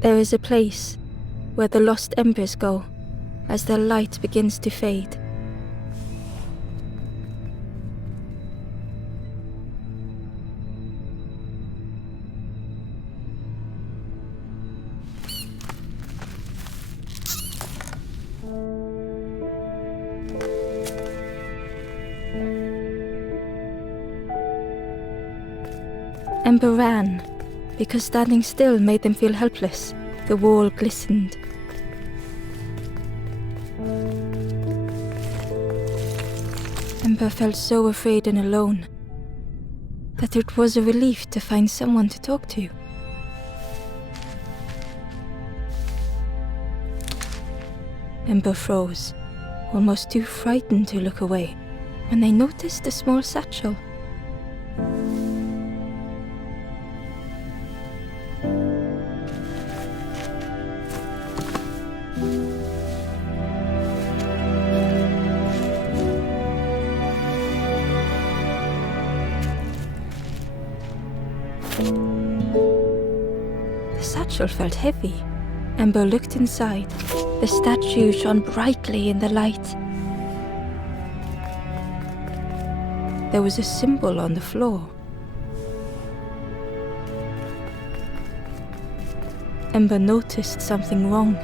There is a place where the lost embers go as their light begins to fade. Ember ran, because standing still made them feel helpless. The wall glistened. Ember felt so afraid and alone that it was a relief to find someone to talk to. Ember froze, almost too frightened to look away, when they noticed a small satchel. The satchel felt heavy. Ember looked inside. The statue shone brightly in the light. There was a symbol on the floor. Ember noticed something wrong.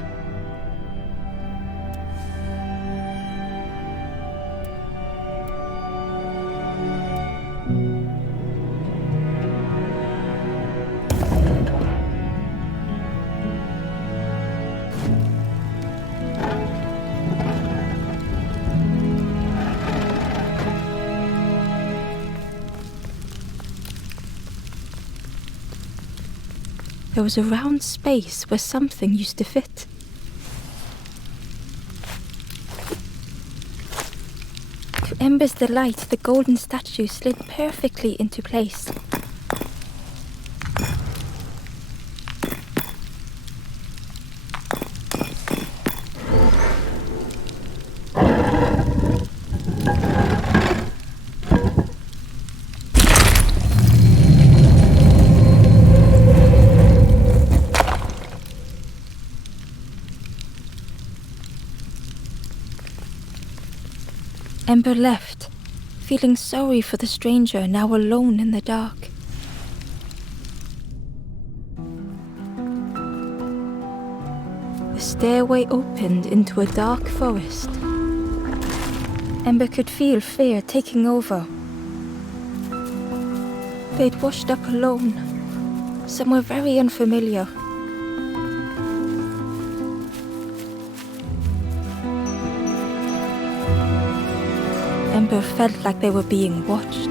There was a round space where something used to fit. To Ember's delight, the golden statue slid perfectly into place. Ember left, feeling sorry for the stranger now alone in the dark. The stairway opened into a dark forest. Ember could feel fear taking over. They'd washed up alone, somewhere very unfamiliar. Ember felt like they were being watched.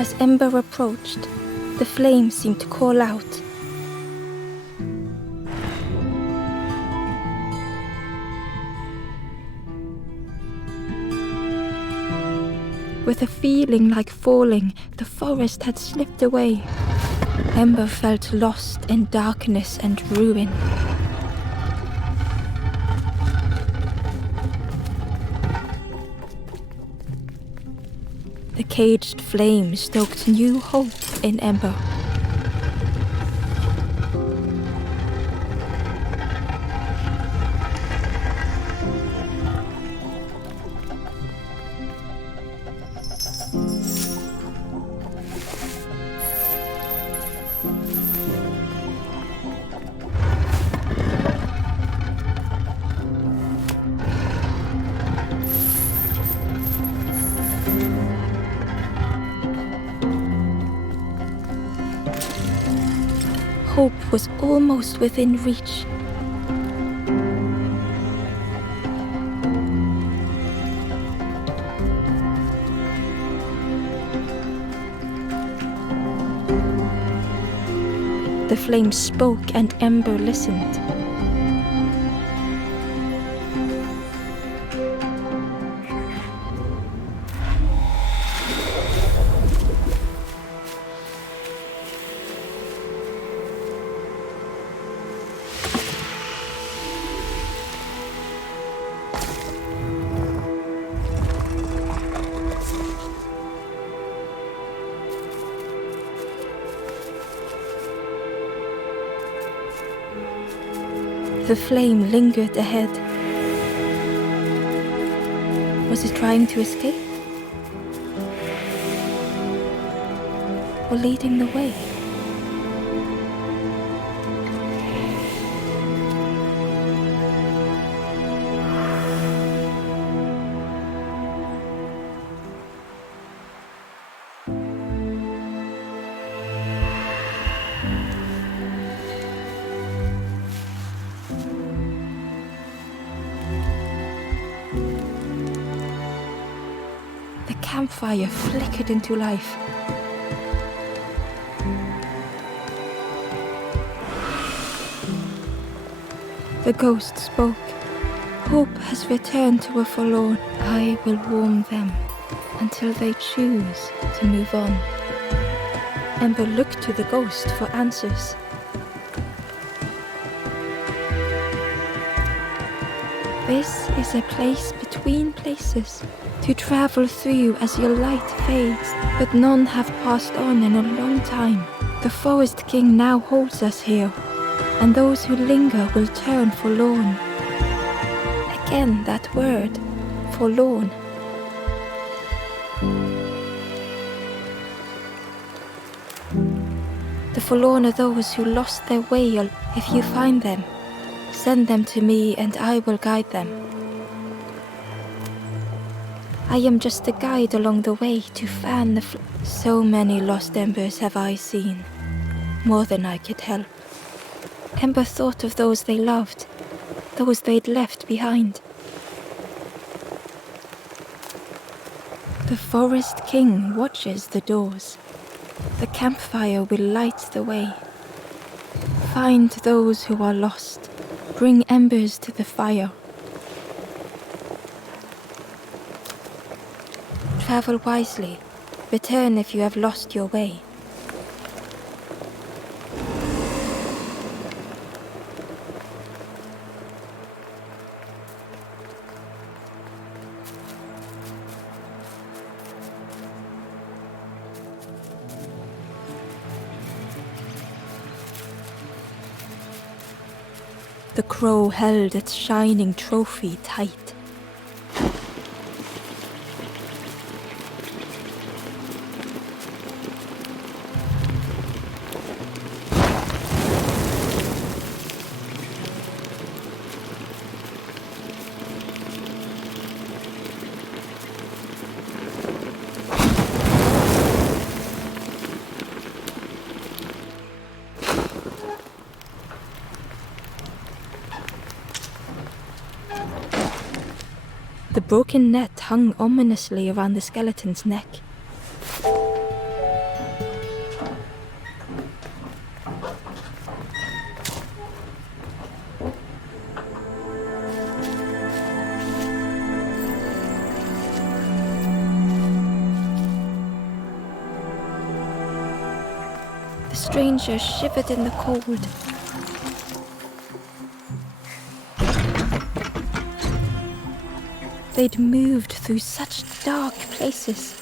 As Ember approached, the flame seemed to call out. With a feeling like falling, the forest had slipped away. Ember felt lost in darkness and ruin. The caged flame stoked new hope in Ember. Hope was almost within reach. The flame spoke and Ember listened. The flame lingered ahead. Was it trying to escape? Or leading the way? The campfire flickered into life. The ghost spoke. Hope has returned to a forlorn. I will warm them until they choose to move on. Ember looked to the ghost for answers. This is a place between places to travel through as your light fades, but none have passed on in a long time. The Forest King now holds us here, and those who linger will turn forlorn. Again, that word, forlorn. The forlorn are those who lost their way. If you find them, send them to me and I will guide them. I am just a guide along the way to fan the So many lost embers have I seen, more than I could help. Ember thought of those they loved, those they'd left behind. The Forest King watches the doors. The campfire will light the way. Find those who are lost. Bring embers to the fire. Travel wisely. Return if you have lost your way. The crow held its shining trophy tight. The broken net hung ominously around the skeleton's neck. The stranger shivered in the cold. They'd moved through such dark places.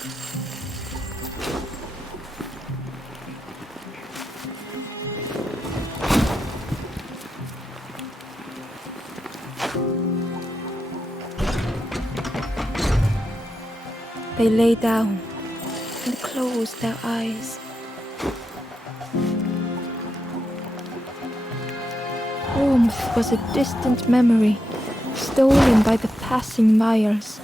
They lay down and closed their eyes. Warmth was a distant memory, stolen by the passing miles.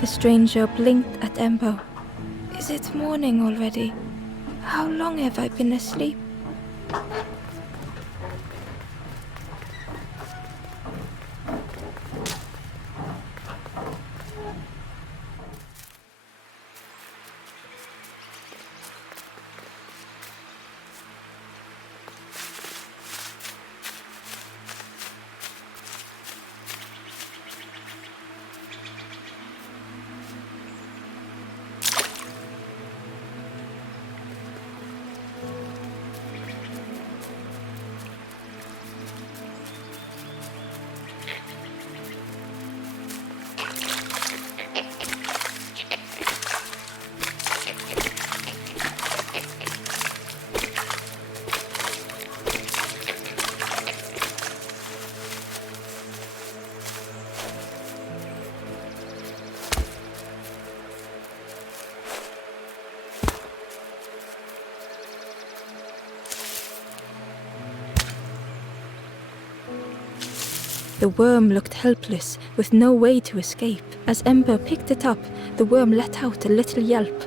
The stranger blinked at Ember. Is it morning already? How long have I been asleep? The worm looked helpless, with no way to escape. As Ember picked it up, the worm let out a little yelp.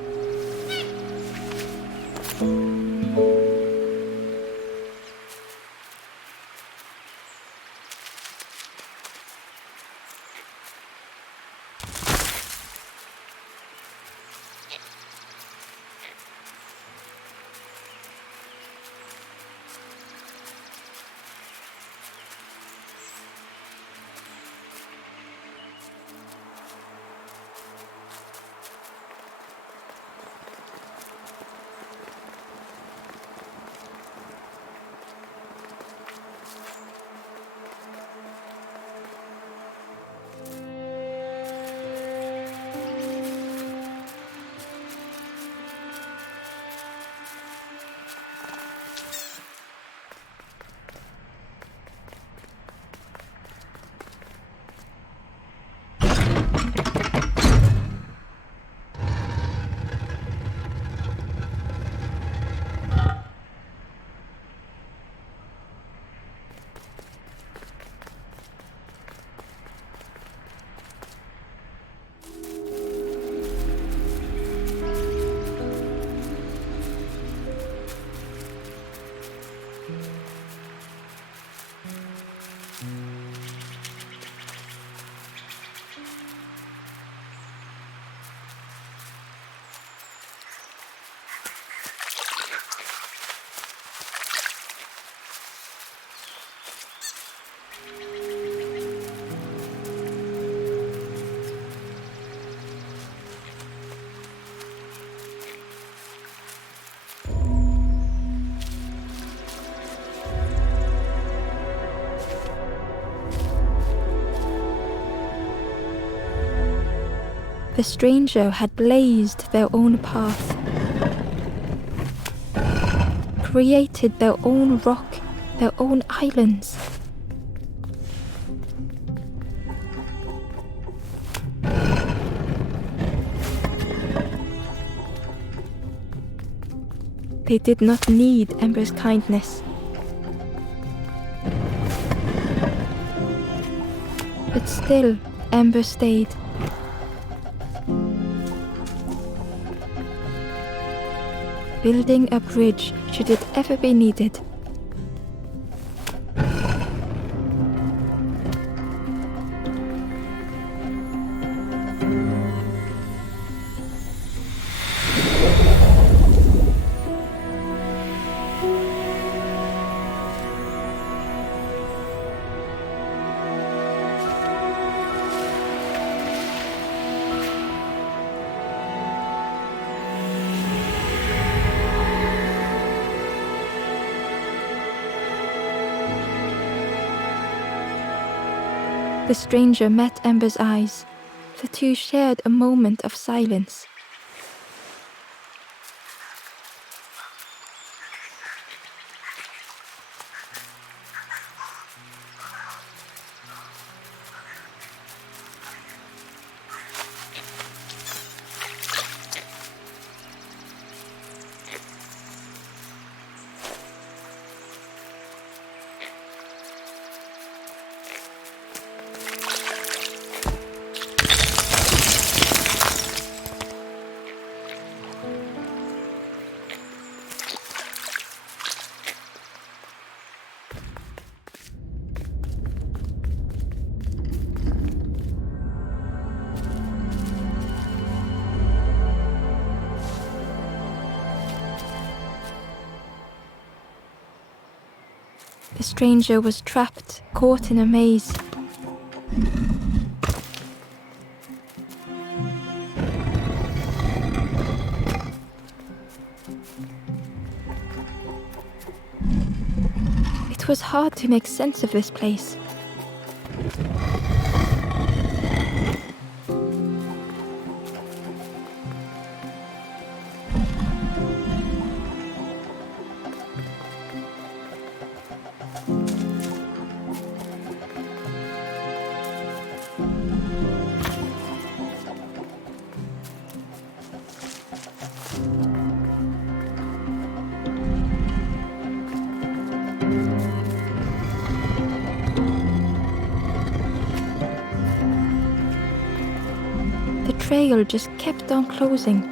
The stranger had blazed their own path, created their own rock, their own islands. They did not need Ember's kindness. But still, Ember stayed. Building a bridge should it ever be needed. The stranger met Ember's eyes. The two shared a moment of silence. The stranger was trapped, caught in a maze. It was hard to make sense of this place. The trail just kept on closing.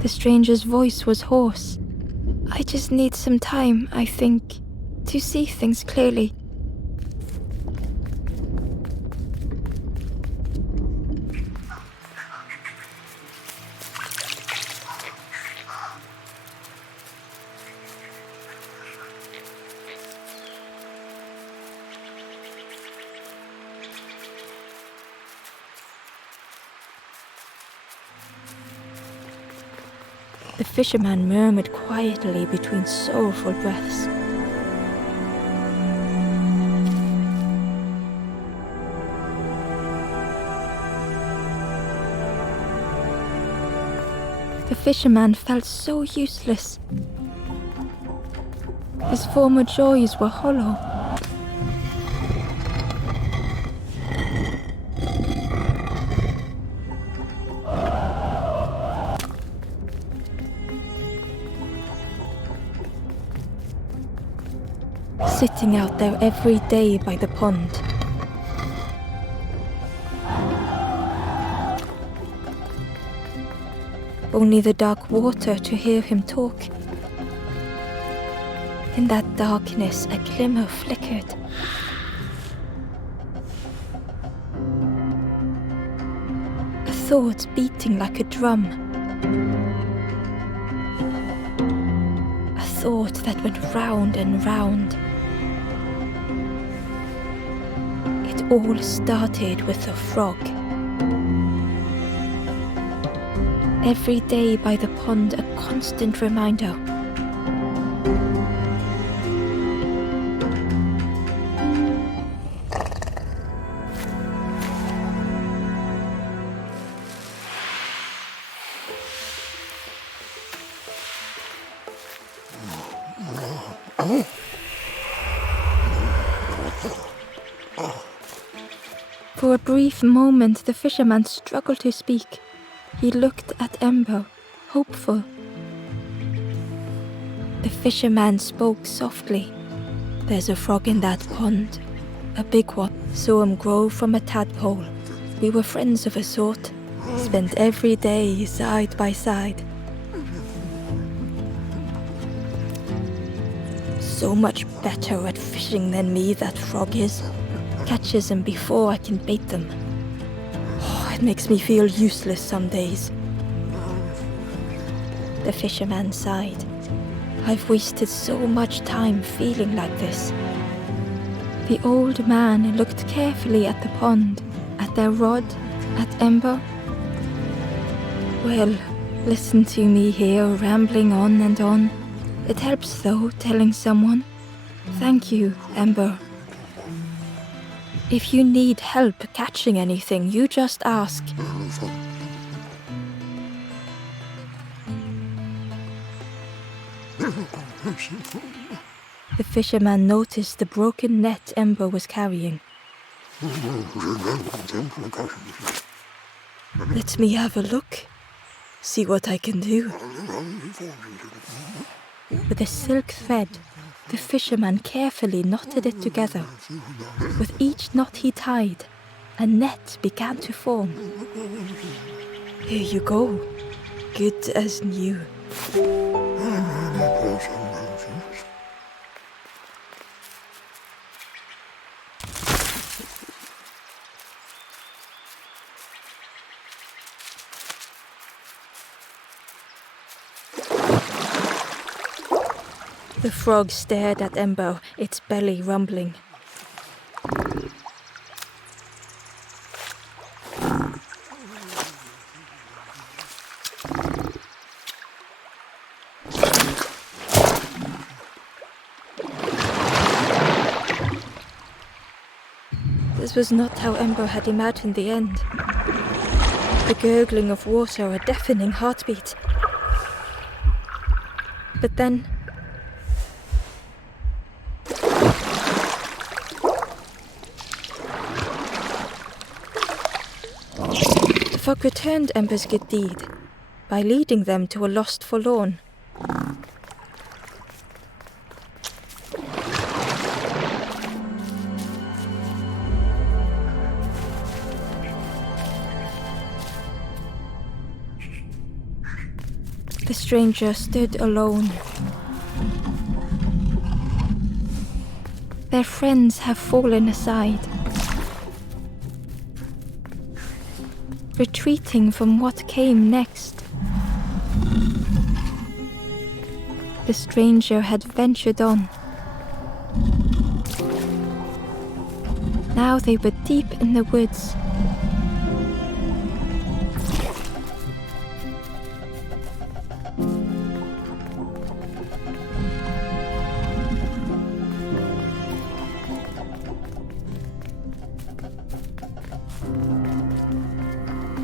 The stranger's voice was hoarse. I just need some time, I think, to see things clearly. The fisherman murmured quietly between sorrowful breaths. The fisherman felt so useless. His former joys were hollow. Sitting out there every day by the pond. Only the dark water to hear him talk. In that darkness, a glimmer flickered. A thought beating like a drum. A thought that went round and round. It all started with a frog. Every day by the pond, a constant reminder. For a brief moment, the fisherman struggled to speak. He looked at Ember, hopeful. The fisherman spoke softly. There's a frog in that pond, a big one. Saw him grow from a tadpole. We were friends of a sort, spent every day side by side. So much better at fishing than me, that frog is. Catches them before I can bait them. Oh, it makes me feel useless some days. The fisherman sighed. I've wasted so much time feeling like this. The old man looked carefully at the pond, at their rod, at Ember. Well, listen to me here rambling on and on. It helps though, telling someone. Thank you, Ember. If you need help catching anything, you just ask. The fisherman noticed the broken net Ember was carrying. Let me have a look. See what I can do. With a silk thread, the fisherman carefully knotted it together. With each knot he tied, a net began to form. Here you go. Good as new. The frog stared at Ember, its belly rumbling. This was not how Ember had imagined the end. The gurgling of water, a deafening heartbeat. But then... the frog returned Ember's good deed by leading them to a lost forlorn. The stranger stood alone. Their friends have fallen aside, retreating from what came next. The stranger had ventured on. Now they were deep in the woods.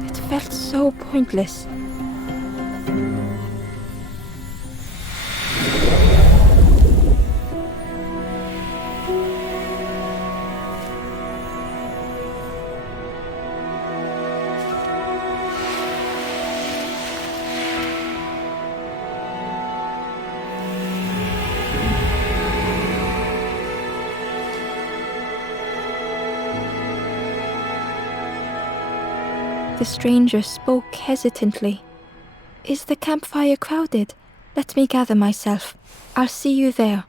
It felt so pointless. The stranger spoke hesitantly. "Is the campfire crowded? Let me gather myself. I'll see you there."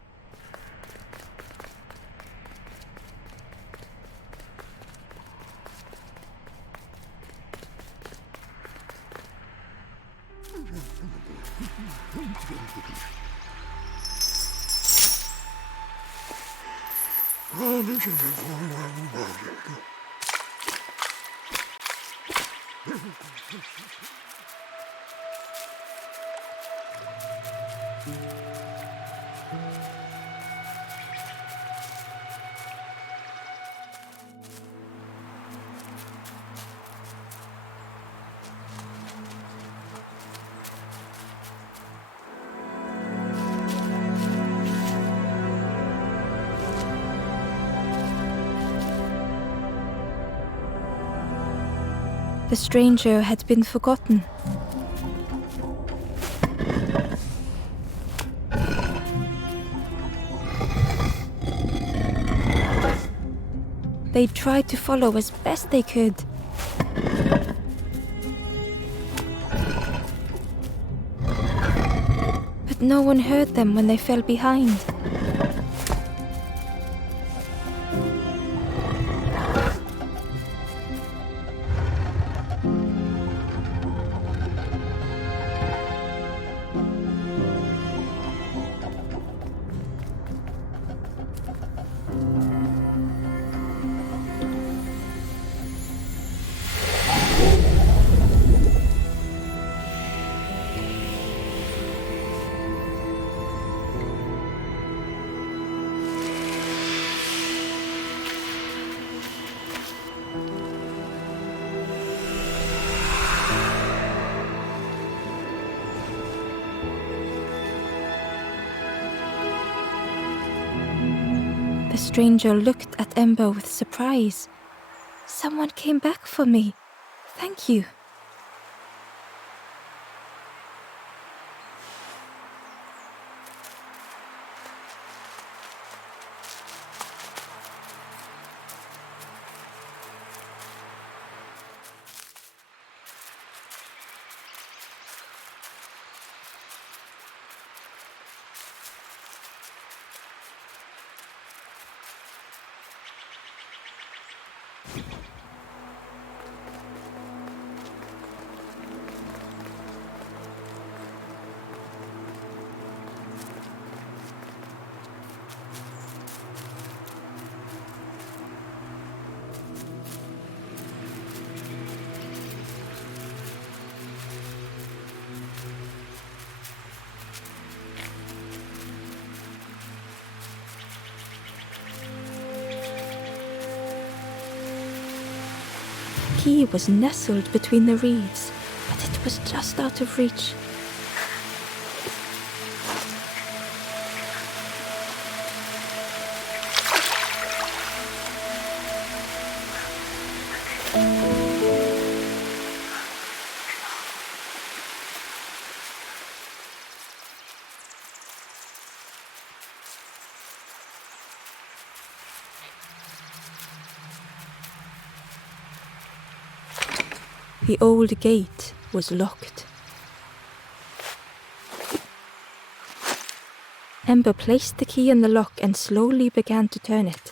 The stranger had been forgotten. They tried to follow as best they could. But no one heard them when they fell behind. The stranger looked at Ember with surprise. "Someone came back for me. Thank you." key was nestled between the reeds, but it was just out of reach. The old gate was locked. Ember placed the key in the lock and slowly began to turn it.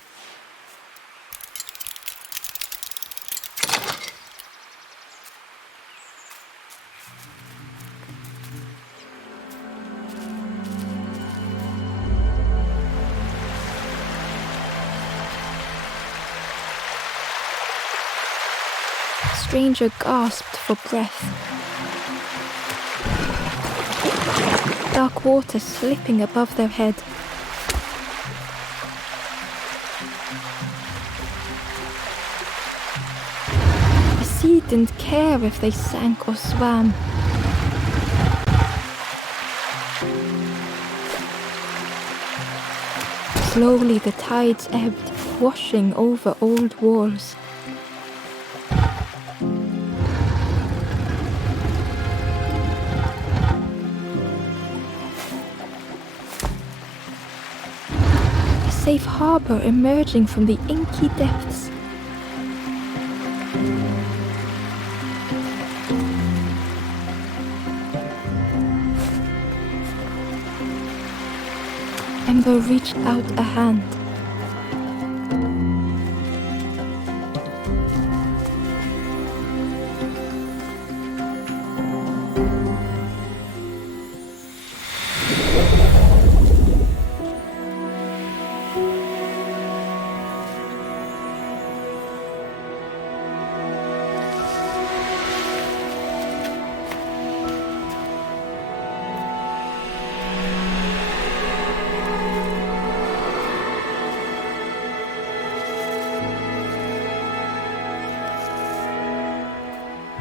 The stranger gasped for breath. Dark water slipping above their head. The sea didn't care if they sank or swam. Slowly the tides ebbed, washing over old walls. Safe harbor emerging from the inky depths. Ember reached out a hand.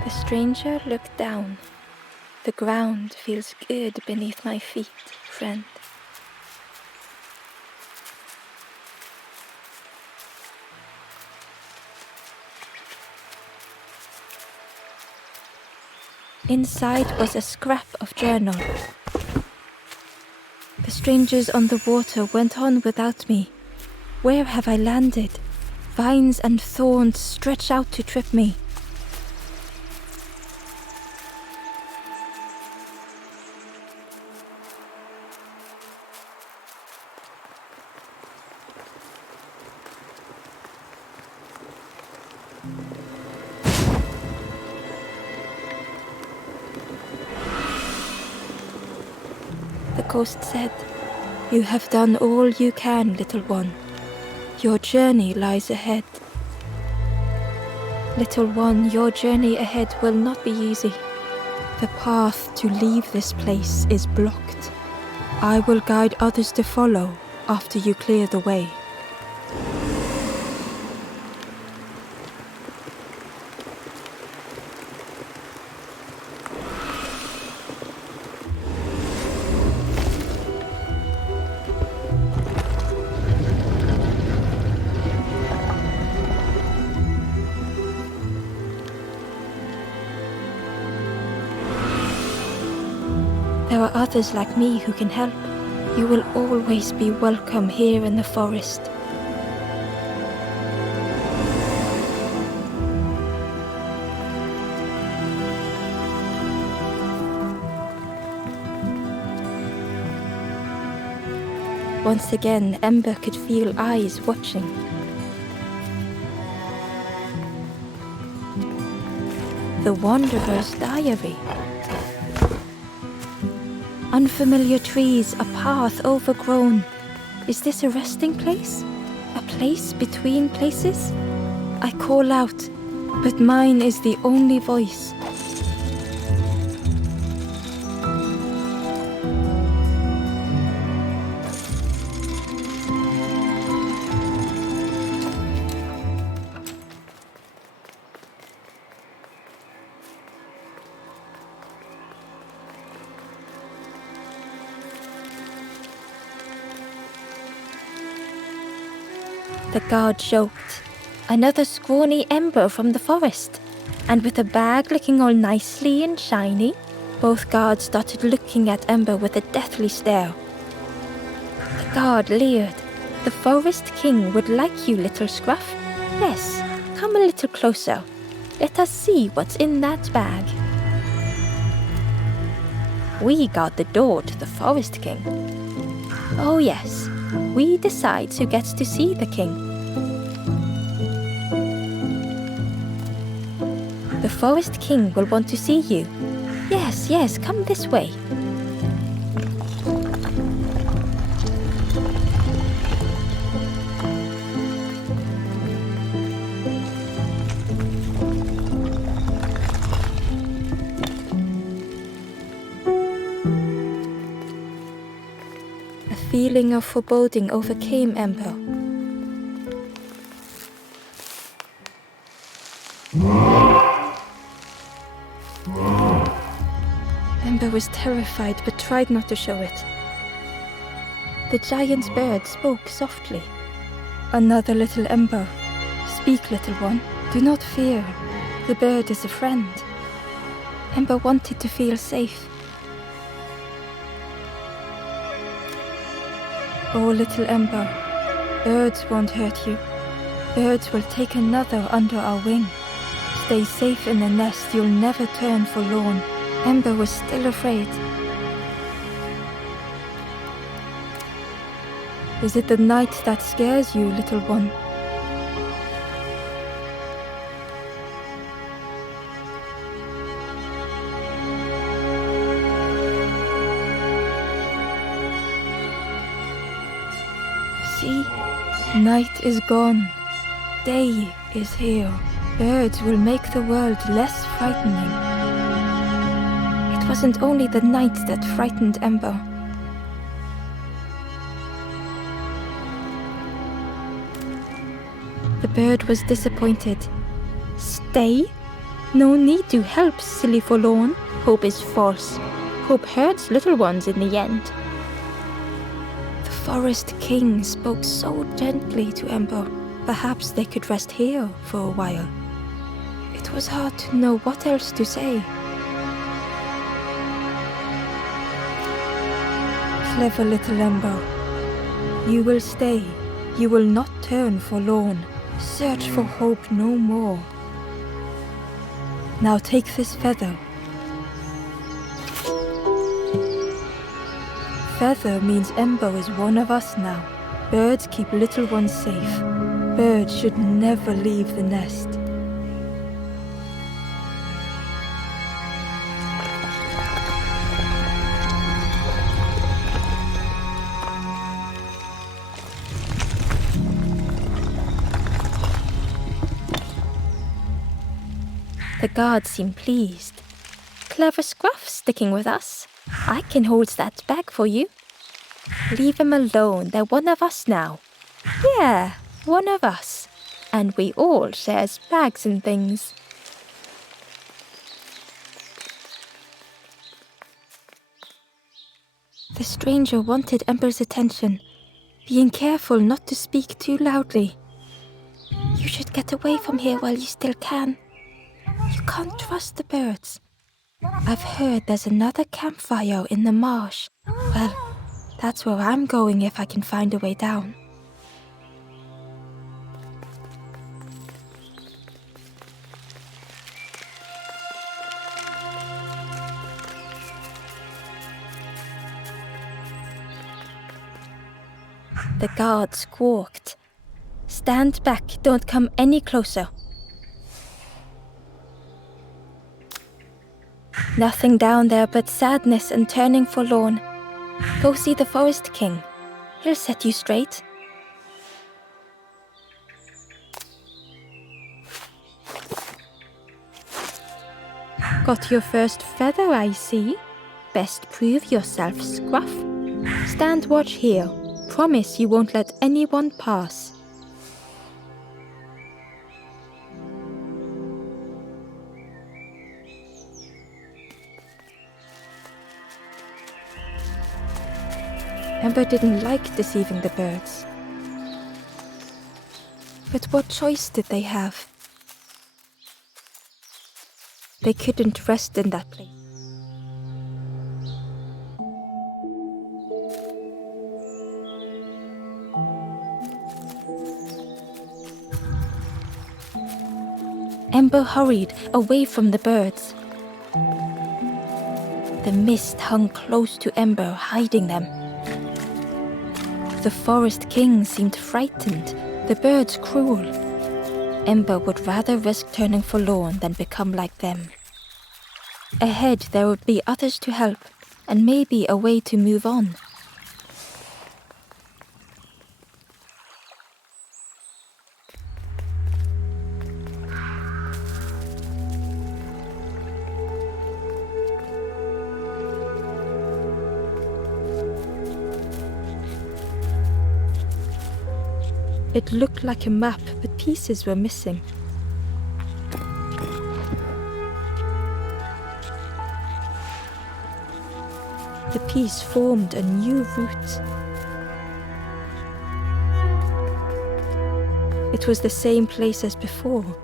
The stranger looked down. The ground feels good beneath my feet, friend. Inside was a scrap of journal. The strangers on the water went on without me. Where have I landed? Vines and thorns stretch out to trip me. The ghost said, "You have done all you can, little one. Your journey lies ahead." Little one, your journey ahead will not be easy. The path to leave this place is blocked. I will guide others to follow after you clear the way. There are others like me who can help. You will always be welcome here in the forest. Once again, Ember could feel eyes watching. The Wanderer's Diary. Unfamiliar trees, a path overgrown. Is this a resting place? A place between places? I call out, but mine is the only voice. The guard joked. Another scrawny Ember from the forest. And with a bag looking all nicely and shiny, both guards started looking at Ember with a deathly stare. The guard leered. The Forest King would like you, little Scruff. Yes, come a little closer. Let us see what's in that bag. We guard the door to the Forest King. Oh yes, we decide who gets to see the king. The Forest King will want to see you. Yes, come this way. A feeling of foreboding overcame Ember. Ember was terrified but tried not to show it. The giant bird spoke softly. Another little Ember. Speak, little one. Do not fear. The bird is a friend. Ember wanted to feel safe. Oh, little Ember, birds won't hurt you. Birds will take another under our wing. Stay safe in the nest, you'll never turn forlorn. Ember was still afraid. Is it the night that scares you, little one? See, night is gone. Day is here. Birds will make the world less frightening. It wasn't only the night that frightened Ember. The bird was disappointed. Stay? No need to help, silly forlorn. Hope is false. Hope hurts little ones in the end. The Forest King spoke so gently to Ember. Perhaps they could rest here for a while. It was hard to know what else to say. Clever little Ember. You will stay. You will not turn forlorn. Search for hope no more. Now take this feather. Feather means Ember is one of us now. Birds keep little ones safe. Birds should never leave the nest. The guard seemed pleased. Clever Scruff sticking with us. I can hold that bag for you. Leave him alone, they're one of us now. Yeah, one of us. And we all shares bags and things. The stranger wanted Ember's attention, being careful not to speak too loudly. You should get away from here while you still can. You can't trust the birds. I've heard there's another campfire in the marsh. Well, that's where I'm going if I can find a way down. The guard squawked. Stand back, don't come any closer. Nothing down there but sadness and turning forlorn. Go see the Forest King. He'll set you straight. Got your first feather, I see. Best prove yourself, Scruff. Stand watch here. Promise you won't let anyone pass. Ember didn't like deceiving the birds. But what choice did they have? They couldn't rest in that place. Ember hurried away from the birds. The mist hung close to Ember, hiding them. The Forest King seemed frightened, the birds cruel. Ember would rather risk turning forlorn than become like them. Ahead there would be others to help, and maybe a way to move on. It looked like a map, but pieces were missing. The piece formed a new route. It was the same place as before,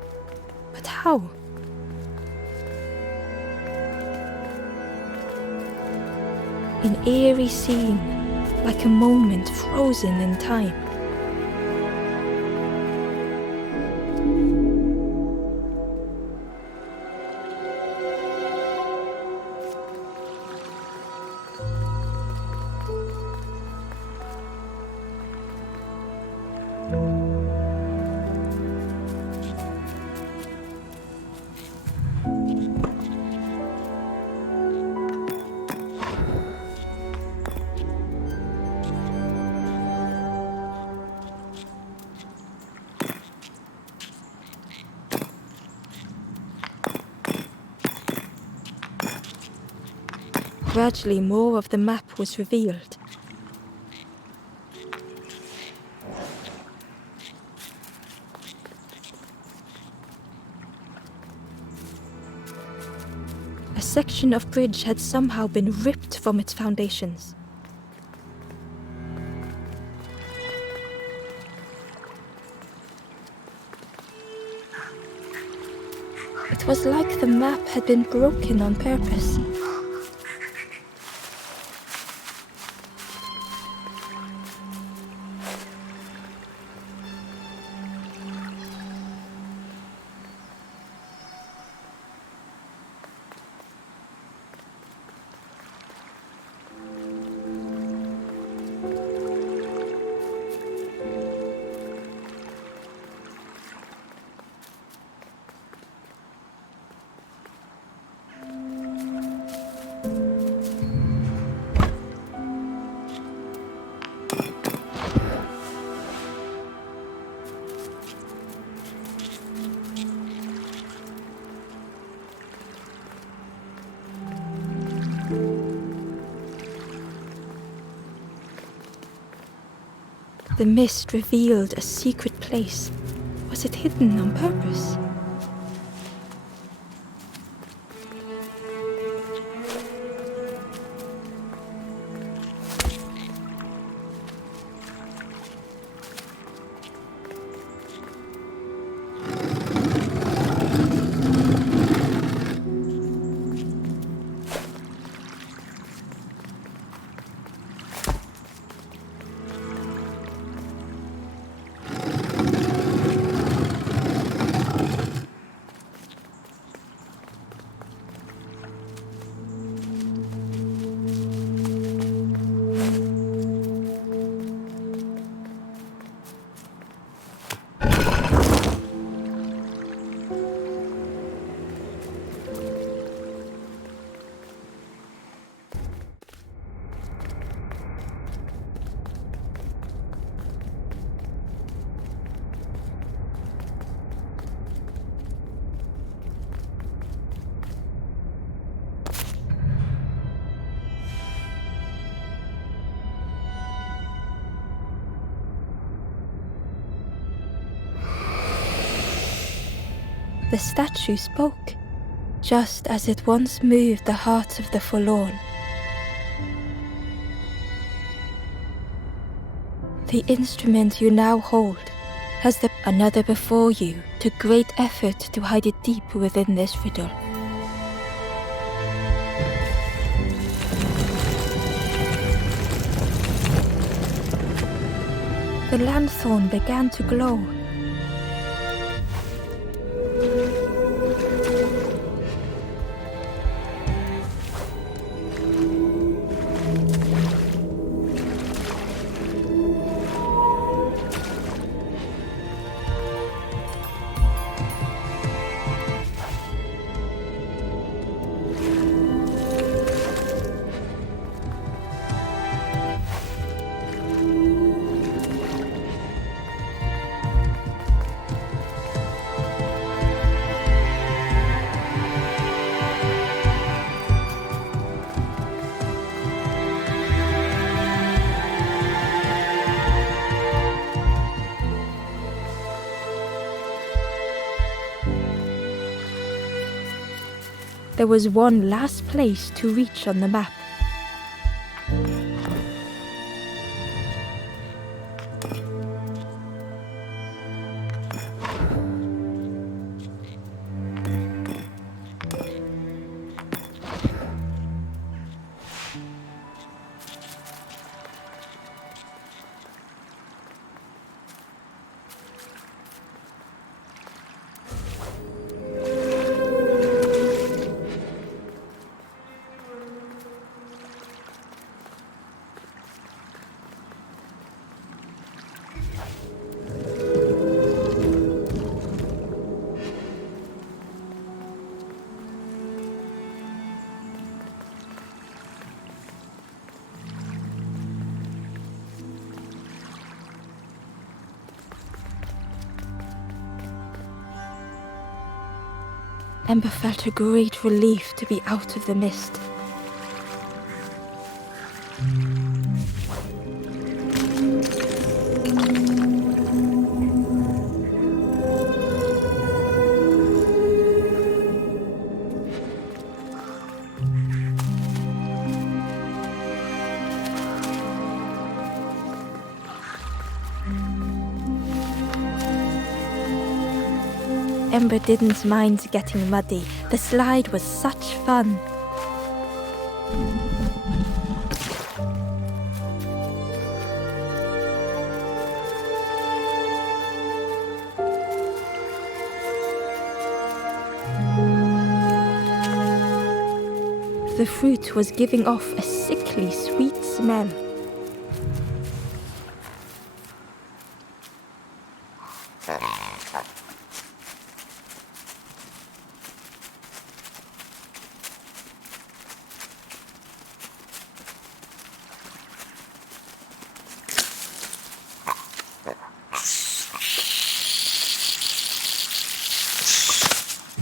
but how? An eerie scene, like a moment frozen in time. Gradually, more of the map was revealed. A section of bridge had somehow been ripped from its foundations. It was like the map had been broken on purpose. The mist revealed a secret place. Was it hidden on purpose? The statue spoke, just as it once moved the hearts of the forlorn. The instrument you now hold Another before you took great effort to hide it deep within this riddle. The lanthorn began to glow. There was one last place to reach on the map. Ember felt a great relief to be out of the mist. Ember didn't mind getting muddy. The slide was such fun. The fruit was giving off a sickly sweet smell.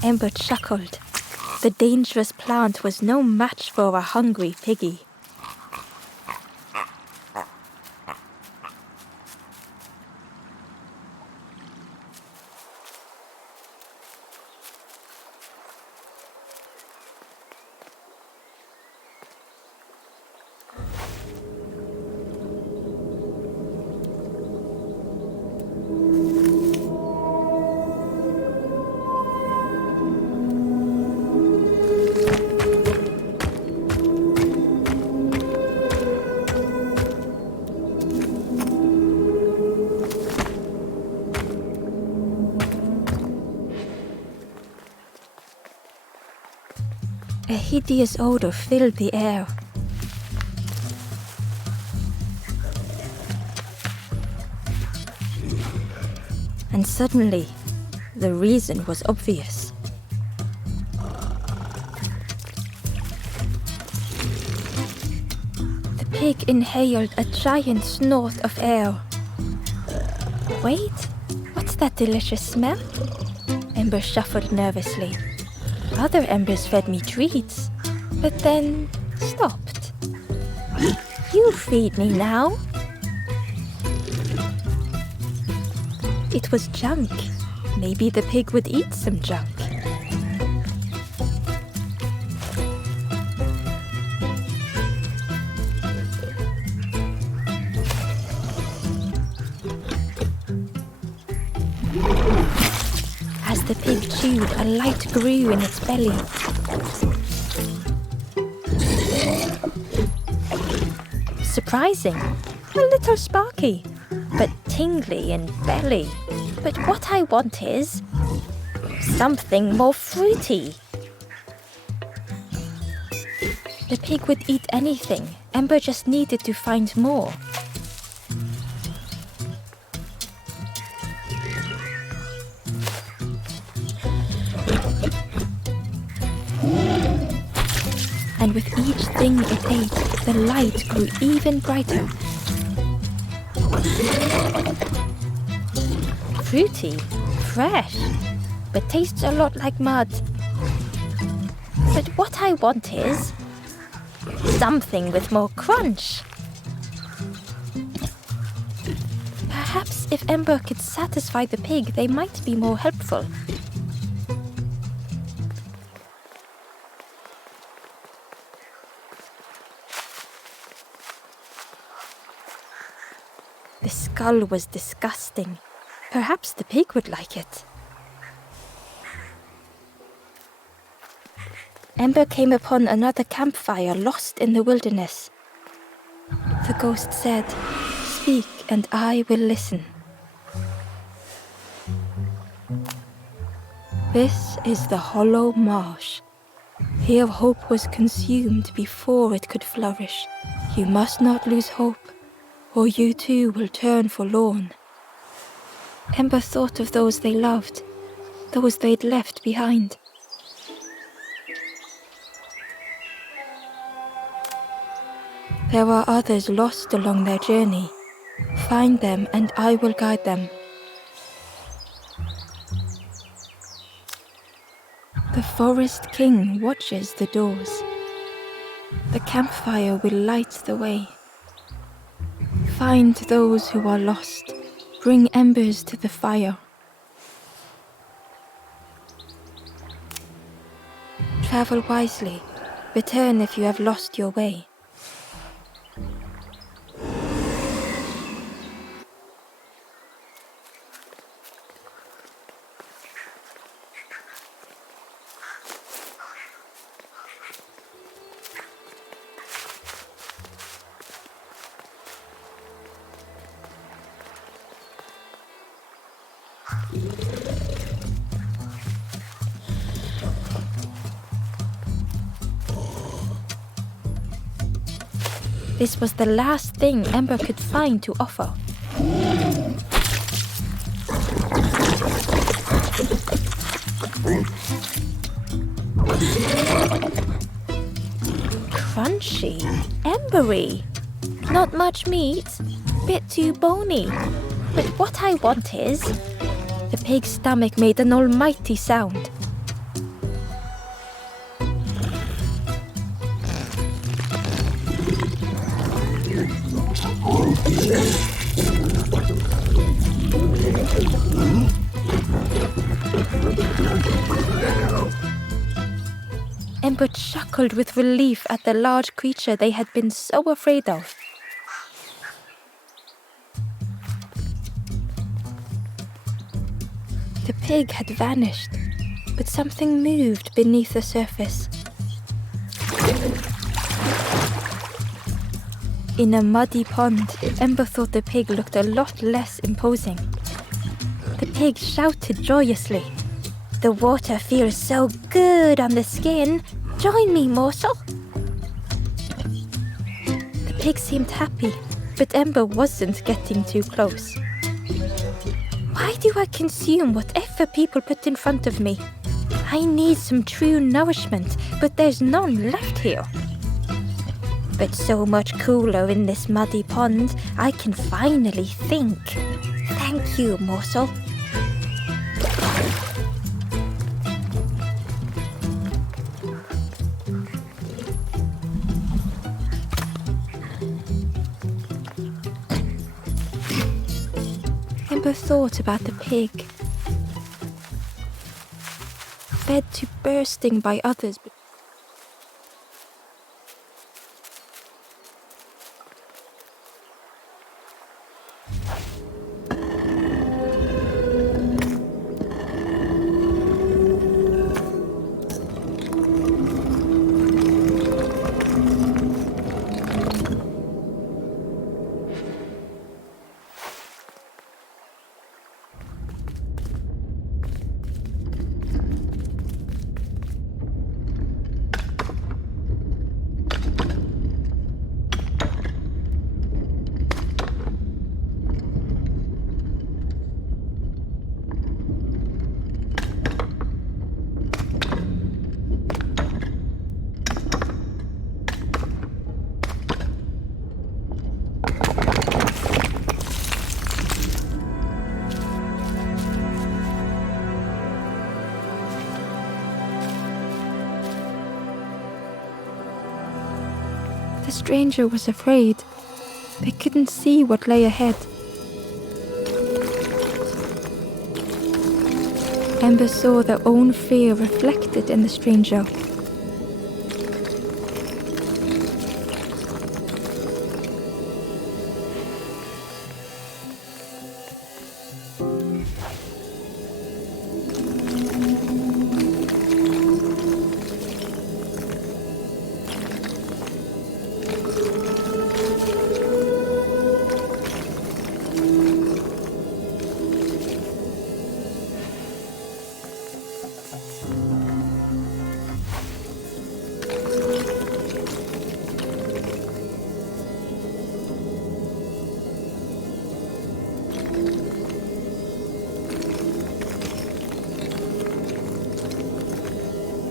Ember chuckled. The dangerous plant was no match for a hungry piggy. A hideous odor filled the air. And suddenly, the reason was obvious. The pig inhaled a giant snort of air. Wait, what's that delicious smell? Ember shuffled nervously. Other embers fed me treats, but then stopped. You feed me now. It was junk. Maybe the pig would eat some junk. the pig chewed, a light grew in its belly. Surprising, a little sparky, but tingly in belly. But what I want is something more fruity. The pig would eat anything. Ember just needed to find more. And with each thing it ate, the light grew even brighter. Fruity, fresh, but tastes a lot like mud. But what I want is something with more crunch. Perhaps if Ember could satisfy the pig, they might be more helpful. The skull was disgusting. Perhaps the pig would like it. Ember came upon another campfire lost in the wilderness. The ghost said, "Speak and I will listen." This is the hollow marsh. Here hope was consumed before it could flourish. You must not lose hope, or you too will turn forlorn. Ember thought of those they loved, those they'd left behind. There are others lost along their journey. Find them and I will guide them. The forest king watches the doors. The campfire will light the way. Find those who are lost. Bring embers to the fire. Travel wisely. Return if you have lost your way. This was the last thing Ember could find to offer. Crunchy, embery, not much meat, bit too bony. But what I want is... The pig's stomach made an almighty sound. Ember chuckled with relief at the large creature they had been so afraid of. The pig had vanished, but something moved beneath the surface. In a muddy pond, Ember thought the pig looked a lot less imposing. The pig shouted joyously. "The water feels so good on the skin. Join me, morsel." The pig seemed happy, but Ember wasn't getting too close. Why do I consume whatever people put in front of me? I need some true nourishment, but there's none left here. But so much cooler in this muddy pond, I can finally think. Thank you, morsel. Ember thought about the pig. Fed to bursting by others. stranger was afraid. They couldn't see what lay ahead. Ember saw their own fear reflected in the stranger.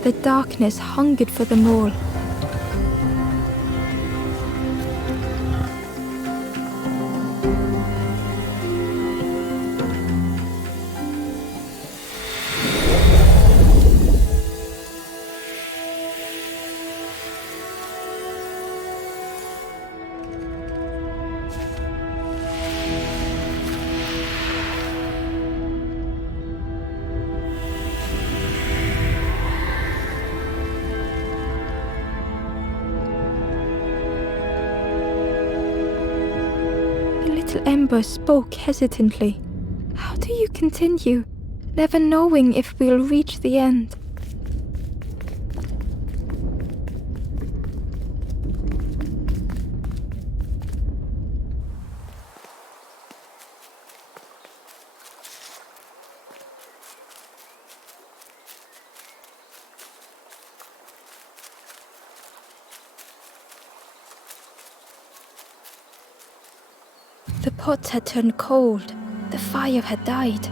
The darkness hungered for them all. Ember spoke hesitantly. How do you continue, never knowing if we'll reach the end? The pot had turned cold. The fire had died.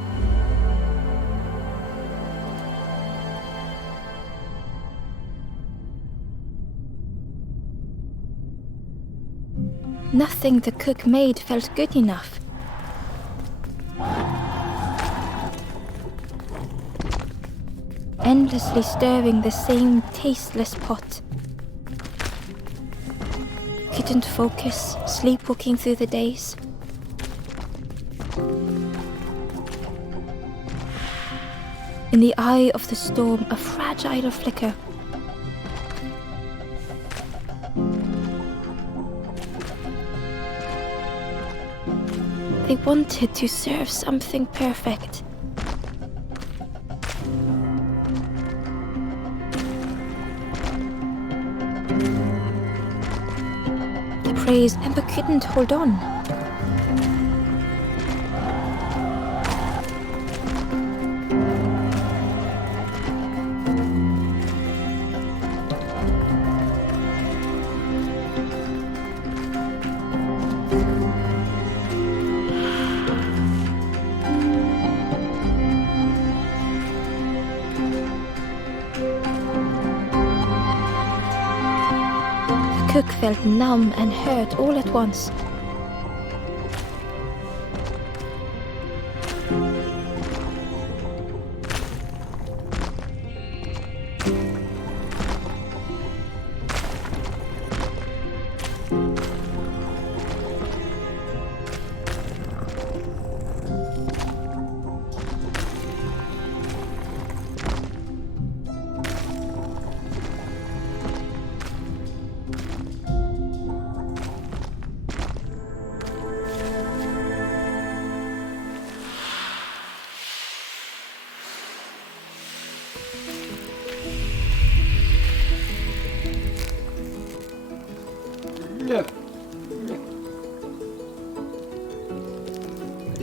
Nothing the cook made felt good enough. Endlessly stirring the same tasteless pot. Couldn't focus, sleepwalking through the days. In the eye of the storm, a fragile flicker. They wanted to serve something perfect. The praise, Ember couldn't hold on. The cook felt numb and hurt all at once.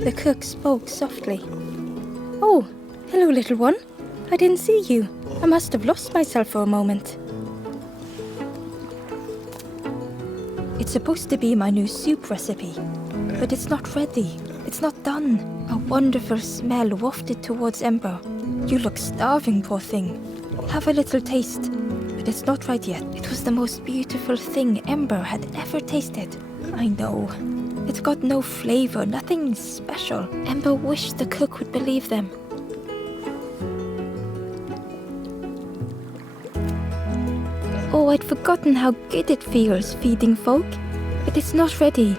The cook spoke softly. "Oh, hello, little one. I didn't see you. I must have lost myself for a moment." It's supposed to be my new soup recipe, but it's not ready. It's not done. A wonderful smell wafted towards Ember. "You look starving, poor thing. Have a little taste." But it's not right yet. It was the most beautiful thing Ember had ever tasted. I know. It got no flavor, nothing special. Ember wished the cook would believe them. Oh, I'd forgotten how good it feels feeding folk, but it's not ready.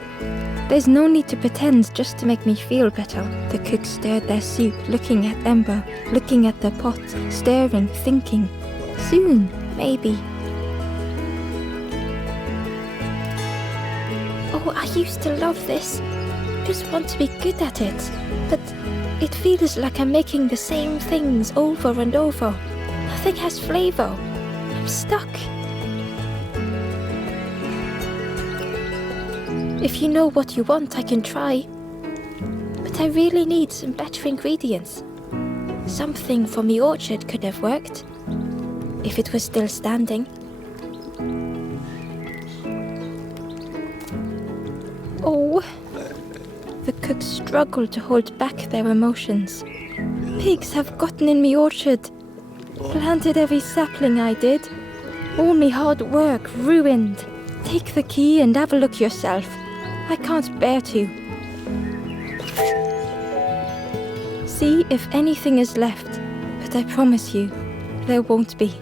There's no need to pretend just to make me feel better. The cook stirred their soup, looking at Ember, looking at the pot, staring, thinking. Soon, maybe. Oh, I used to love this. Just want to be good at it. But it feels like I'm making the same things over and over. Nothing has flavor. I'm stuck. If you know what you want, I can try. But I really need some better ingredients. Something from the orchard could have worked, if it was still standing. Oh, the cook struggled to hold back their emotions. Pigs have gotten in me orchard, planted every sapling I did. All me hard work ruined. Take the key and have a look yourself. I can't bear to. See if anything is left, but I promise you, there won't be.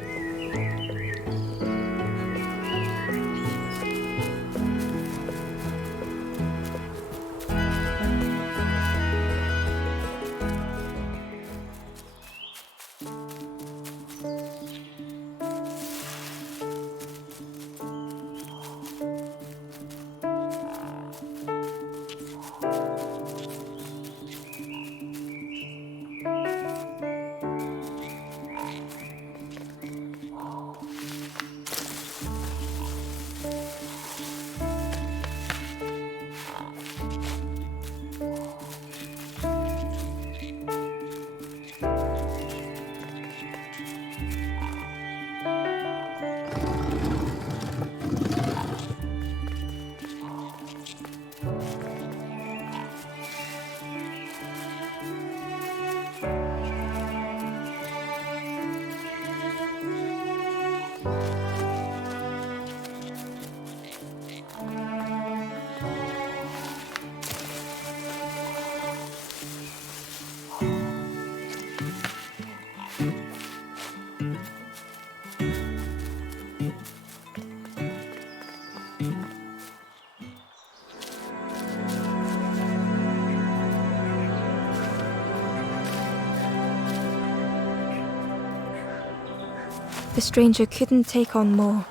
The stranger couldn't take on more.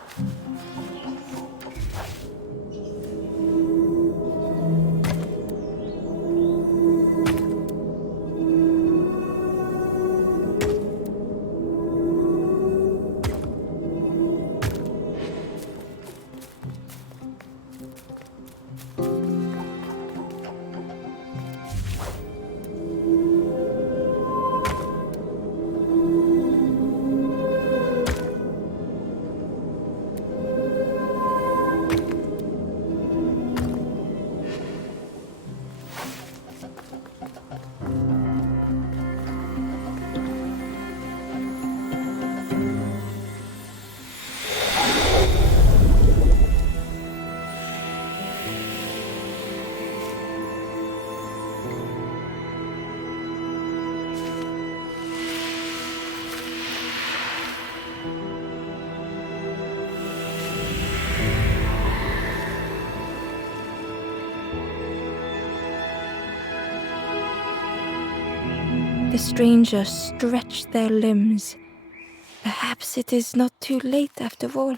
The stranger stretched their limbs. Perhaps it is not too late after all.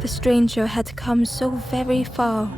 The stranger had come so very far.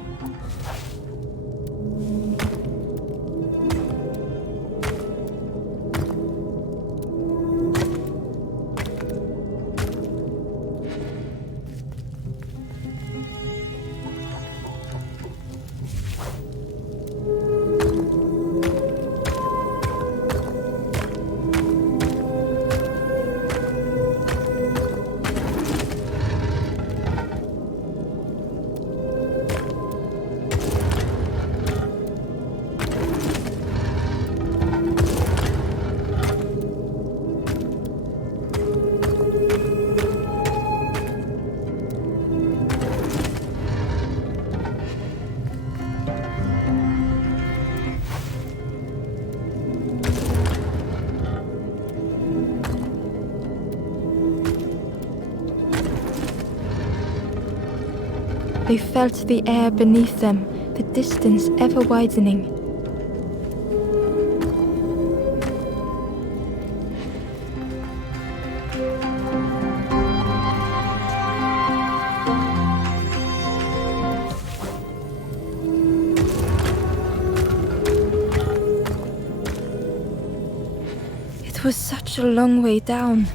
They felt the air beneath them, the distance ever widening. It was such a long way down.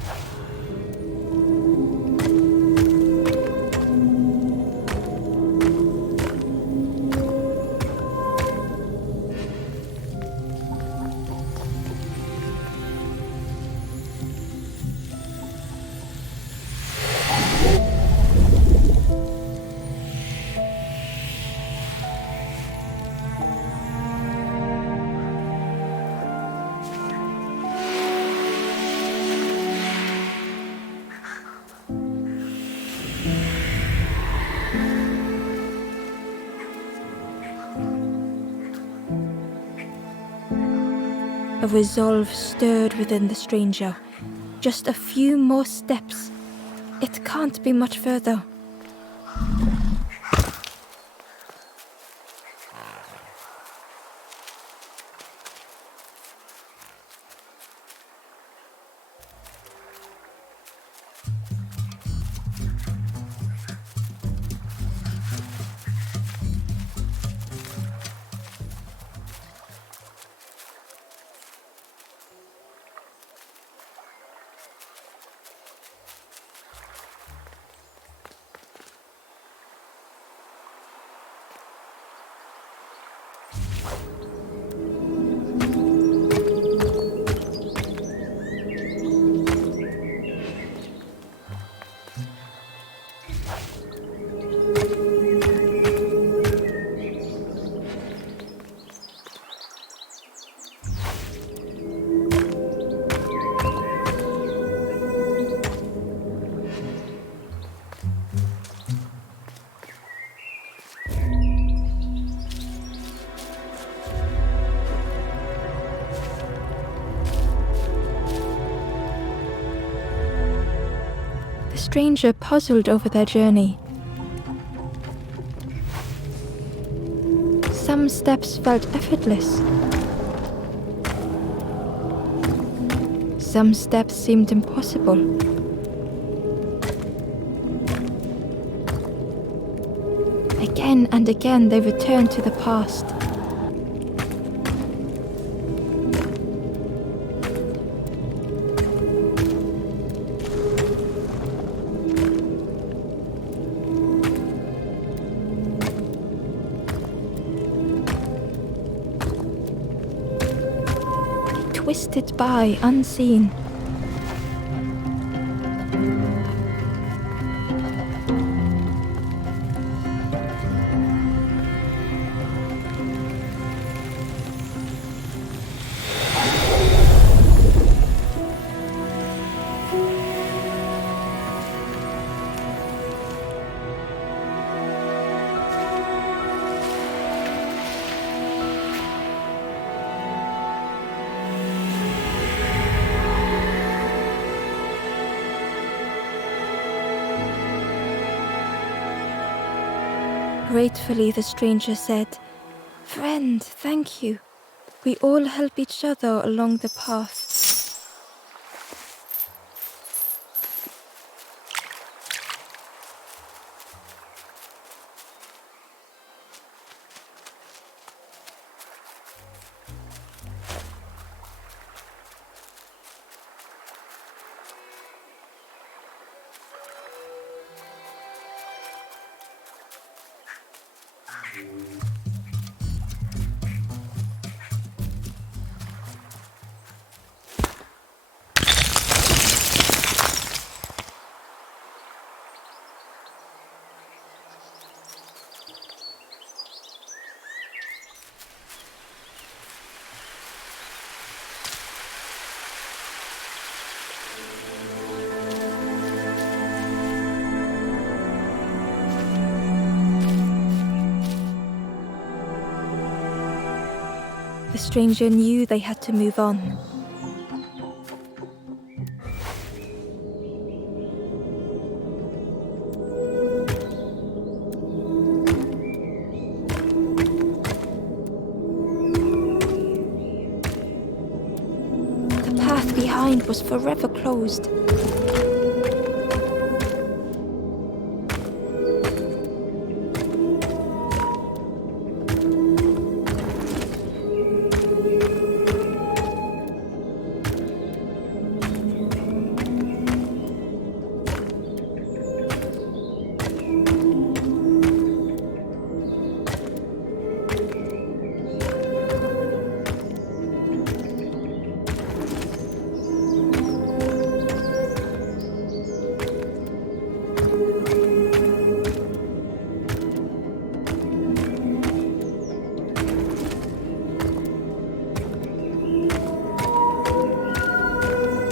A resolve stirred within the stranger. Just a few more steps. It can't be much further. The stranger puzzled over their journey. Some steps felt effortless. Some steps seemed impossible. Again and again they returned to the past. Twisted by unseen. Gratefully, the stranger said, "Friend, thank you. We all help each other along the path." The stranger knew they had to move on. The path behind was forever closed.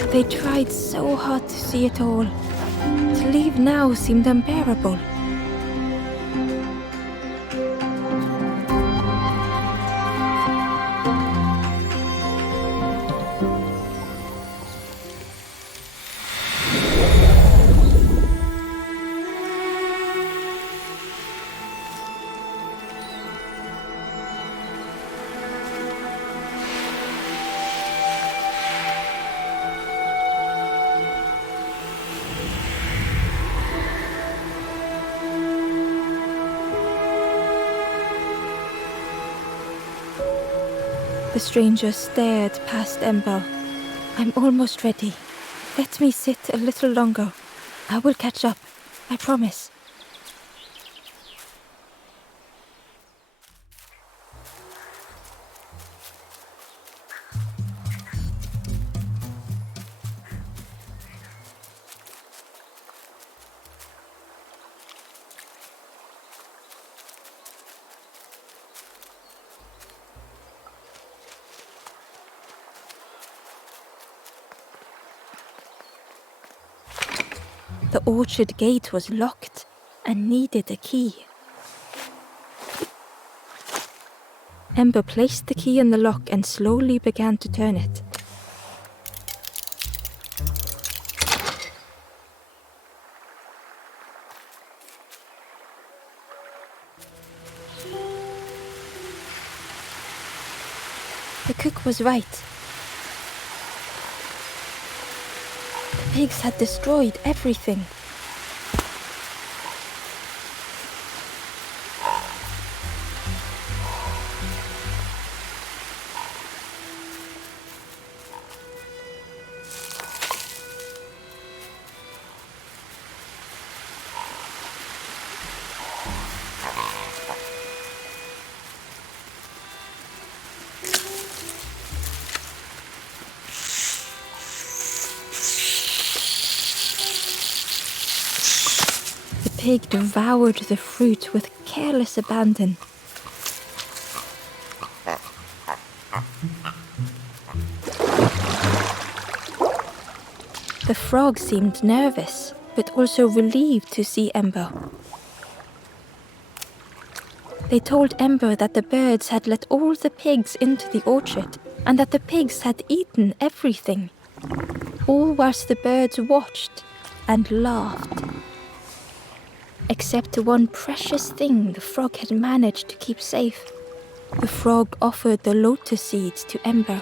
They tried so hard to see it all. To leave now seemed unbearable. The stranger stared past Ember. I'm almost ready. Let me sit a little longer. I will catch up. I promise. The orchard gate was locked and needed a key. Ember placed the key in the lock and slowly began to turn it. The cook was right. The pigs had destroyed everything. The pig devoured the fruit with careless abandon. The frog seemed nervous, but also relieved to see Ember. They told Ember that the birds had let all the pigs into the orchard, and that the pigs had eaten everything, all whilst the birds watched and laughed. Except one precious thing the frog had managed to keep safe. The frog offered the lotus seeds to Ember.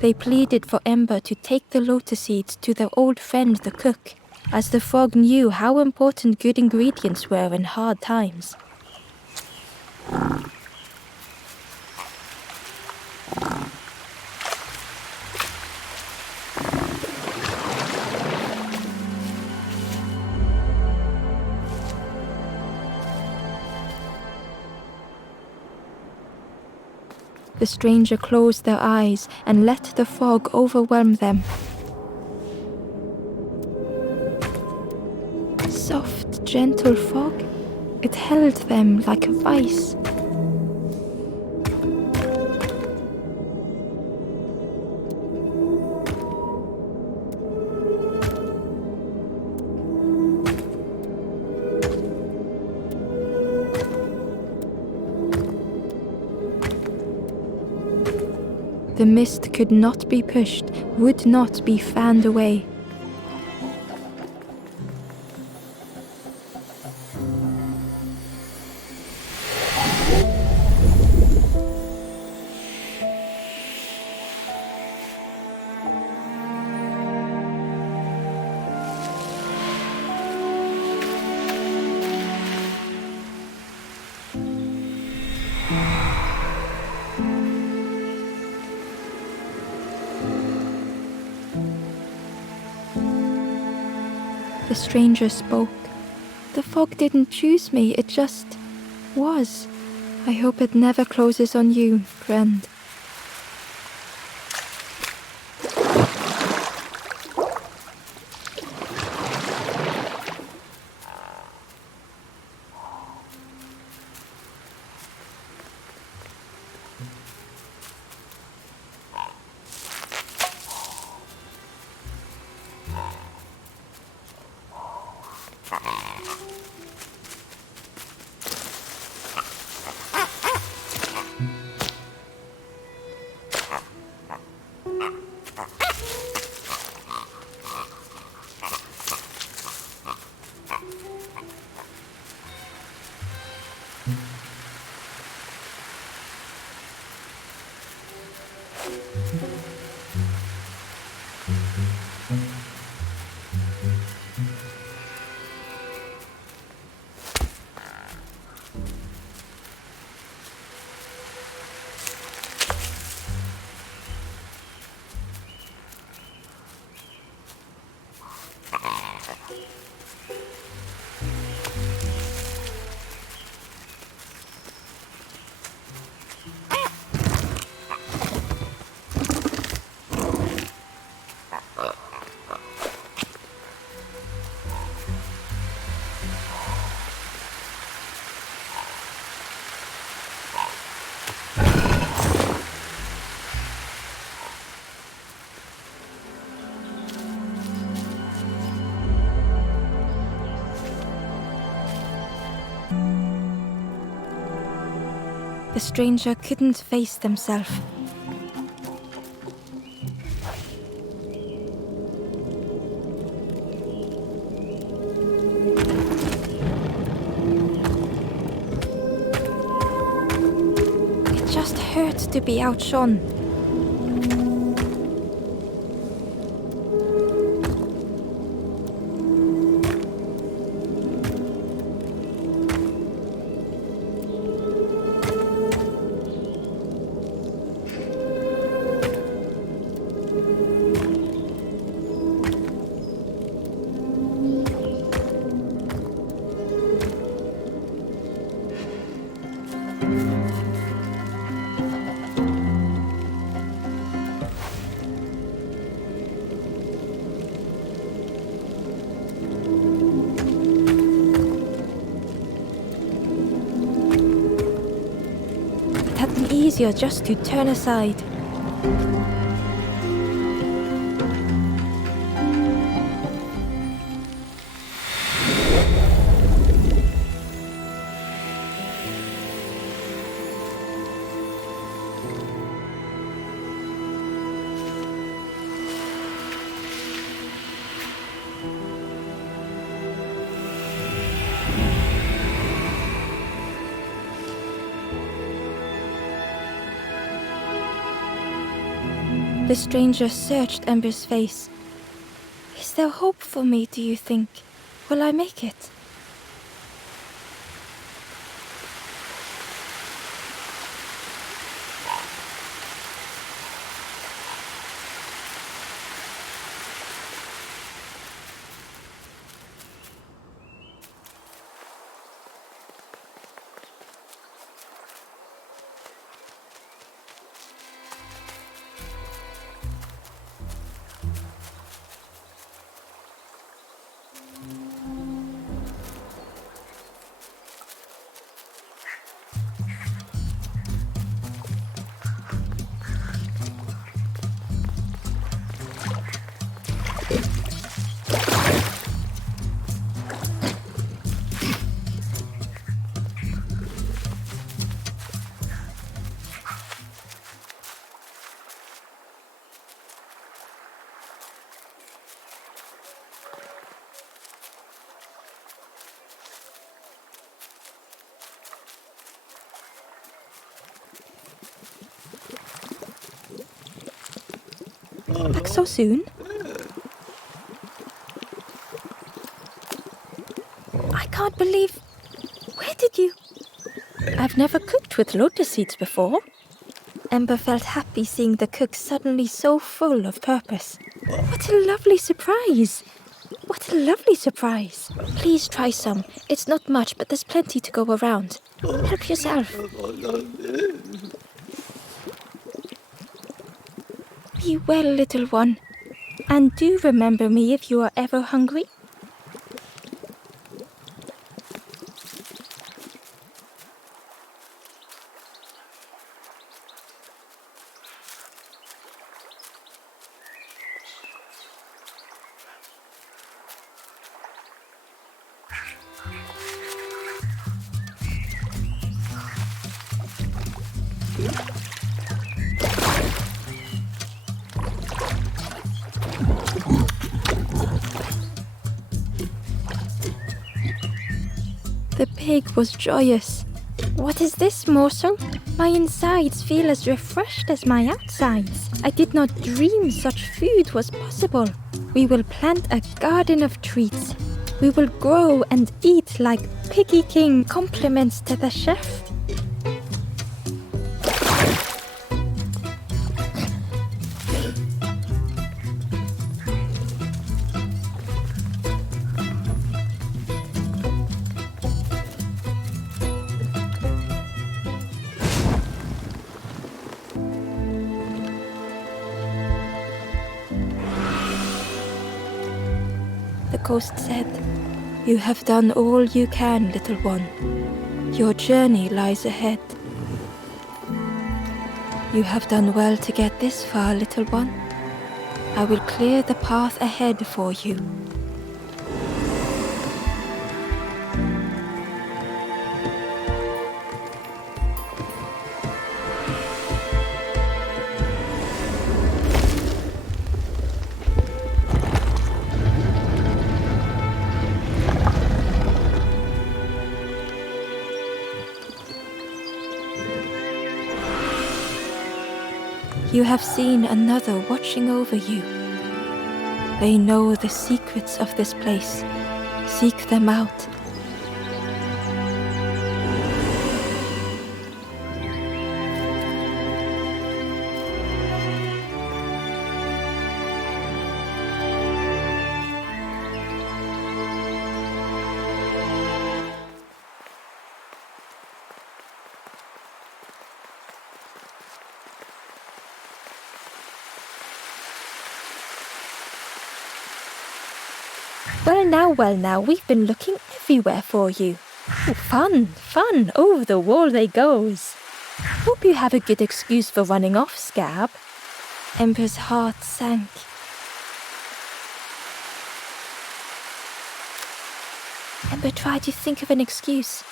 They pleaded for Ember to take the lotus seeds to their old friend the cook, as the frog knew how important good ingredients were in hard times. The stranger closed their eyes and let the fog overwhelm them. Soft, gentle fog. It held them like a vice. The mist could not be pushed, would not be fanned away. The stranger spoke. The fog didn't choose me, it just was. I hope it never closes on you, friend. The stranger couldn't face themselves. It just hurt to be outshone. It had been easier just to turn aside. The stranger searched Ember's face. Is there hope for me, do you think? Will I make it? Back so soon? I can't believe... Where did you... I've never cooked with lotus seeds before. Ember felt happy seeing the cook suddenly so full of purpose. What a lovely surprise! What a lovely surprise! Please try some. It's not much, but there's plenty to go around. Help yourself. Be well, little one. And do remember me if you are ever hungry. The pig was joyous. What is this morsel? My insides feel as refreshed as my outsides. I did not dream such food was possible. We will plant a garden of treats. We will grow and eat like Piggy King. Compliments to the chef. The ghost said, "You have done all you can, little one. Your journey lies ahead. You have done well to get this far, little one. I will clear the path ahead for you." You have seen another watching over you. They know the secrets of this place. Seek them out. Well now, we've been looking everywhere for you. Oh, fun, over the wall they goes. Hope you have a good excuse for running off, Scab. Ember's heart sank. Ember tried to think of an excuse.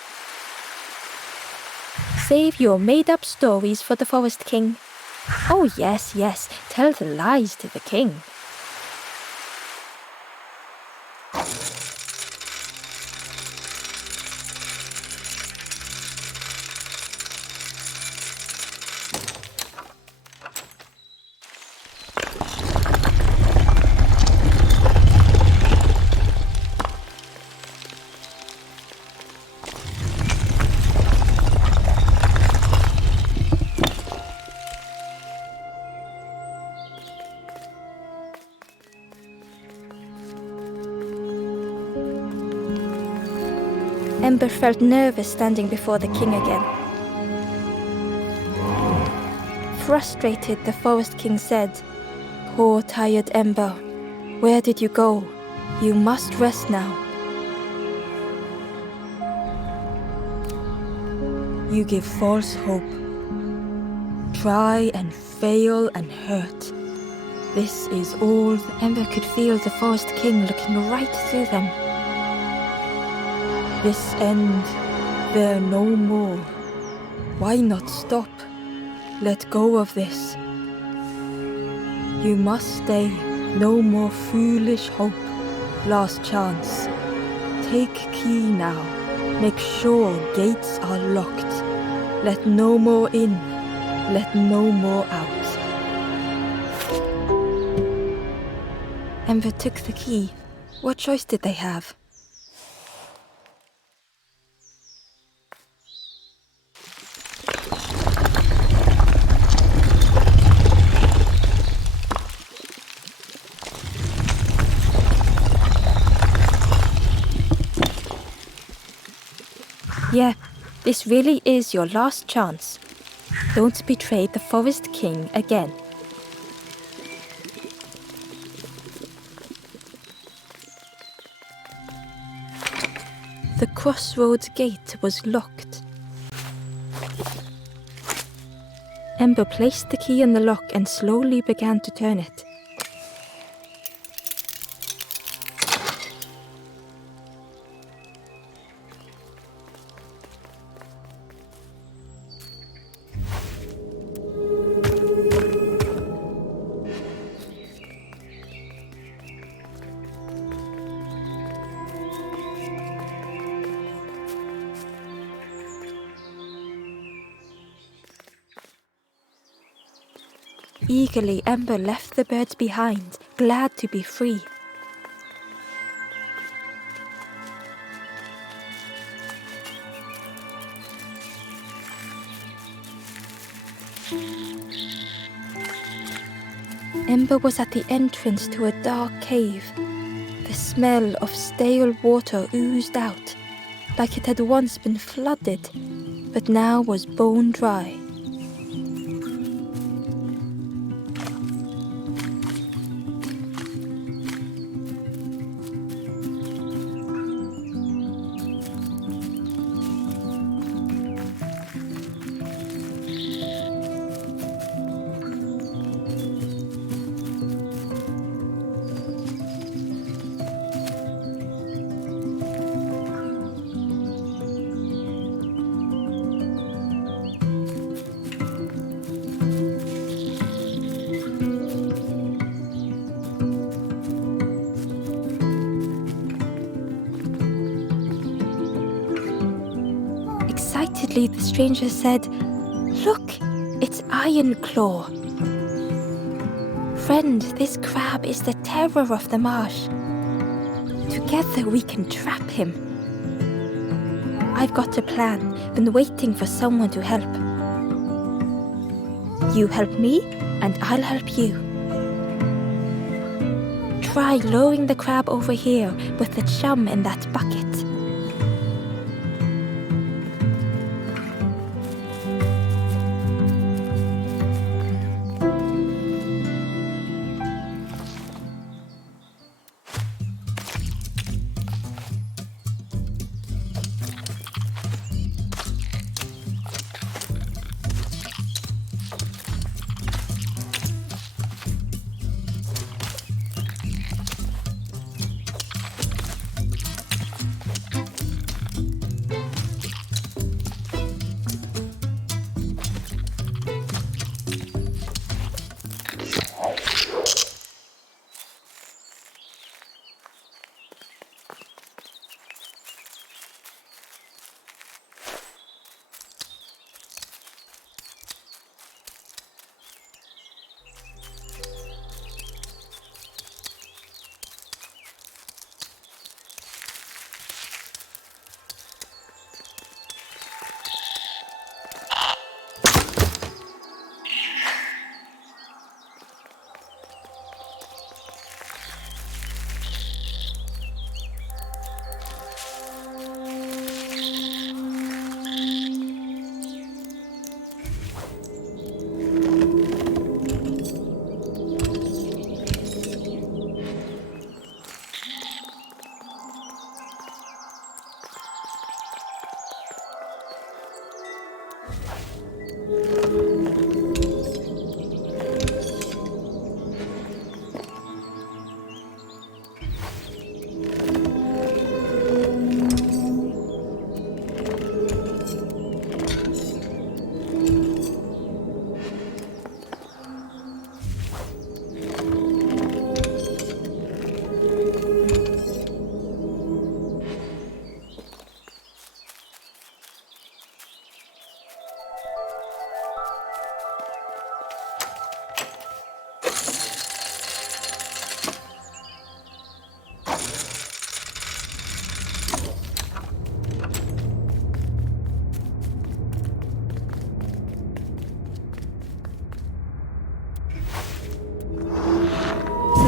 Save your made-up stories for the Forest King. Oh yes, tell the lies to the king. Ember felt nervous standing before the king again. Frustrated, the Forest King said, "Poor tired Ember, where did you go? You must rest now. You give false hope. Try and fail and hurt. This is all. Ember could feel the Forest King looking right through them. This end, there no more. Why not stop? Let go of this. You must stay. No more foolish hope. Last chance. Take key now. Make sure gates are locked. Let no more in. Let no more out. Ember took the key. What choice did they have? Yeah, this really is your last chance. Don't betray the Forest King again. The crossroads gate was locked. Ember placed the key in the lock and slowly began to turn it. Eagerly, Ember left the birds behind, glad to be free. Ember was at the entrance to a dark cave. The smell of stale water oozed out, like it had once been flooded, but now was bone dry. Excitedly, the stranger said, "Look, it's Iron Claw. Friend, this crab is the terror of the marsh. Together we can trap him. I've got a plan, been waiting for someone to help. You help me, and I'll help you. Try lowering the crab over here with the chum in that bucket."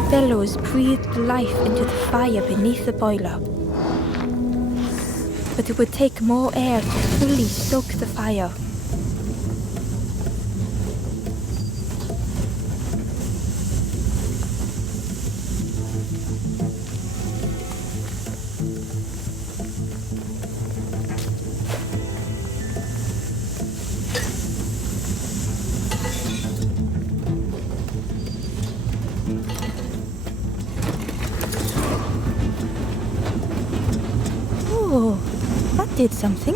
The bellows breathed life into the fire beneath the boiler. But it would take more air to fully stoke the fire. Oh, that did something.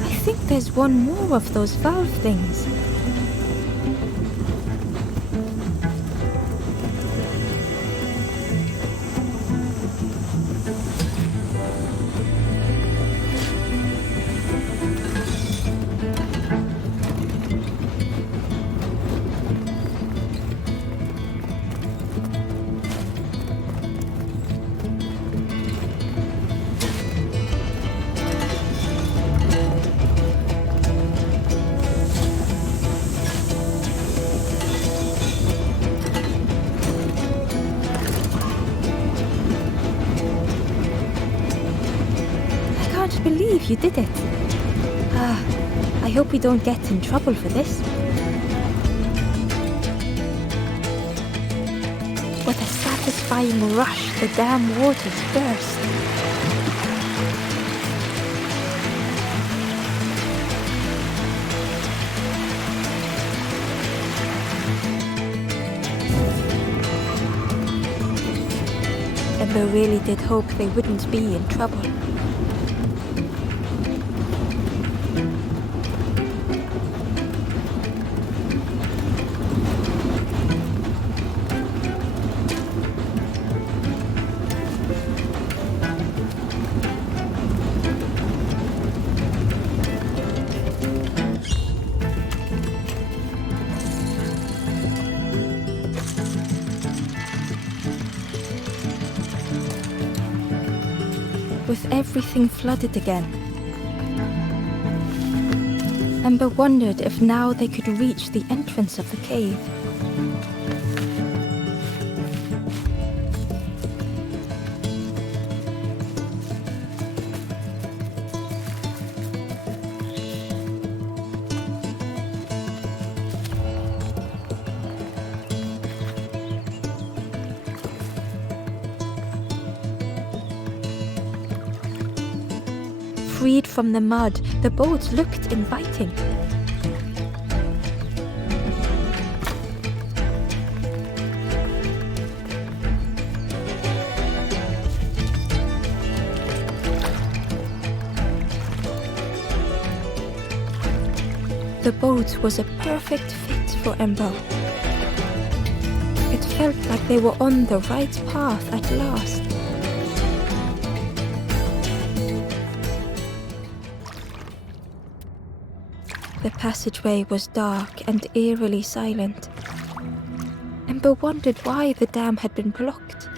I think there's one more of those valve things. I can't believe you did it. I hope we don't get in trouble for this. With a satisfying rush, the dam waters burst. Ember really did hope they wouldn't be in trouble. With everything flooded again, Ember wondered if now they could reach the entrance of the cave. Freed from the mud, the boat looked inviting. The boat was a perfect fit for Ember. It felt like they were on the right path at last. The passageway was dark and eerily silent. Ember wondered why the dam had been blocked.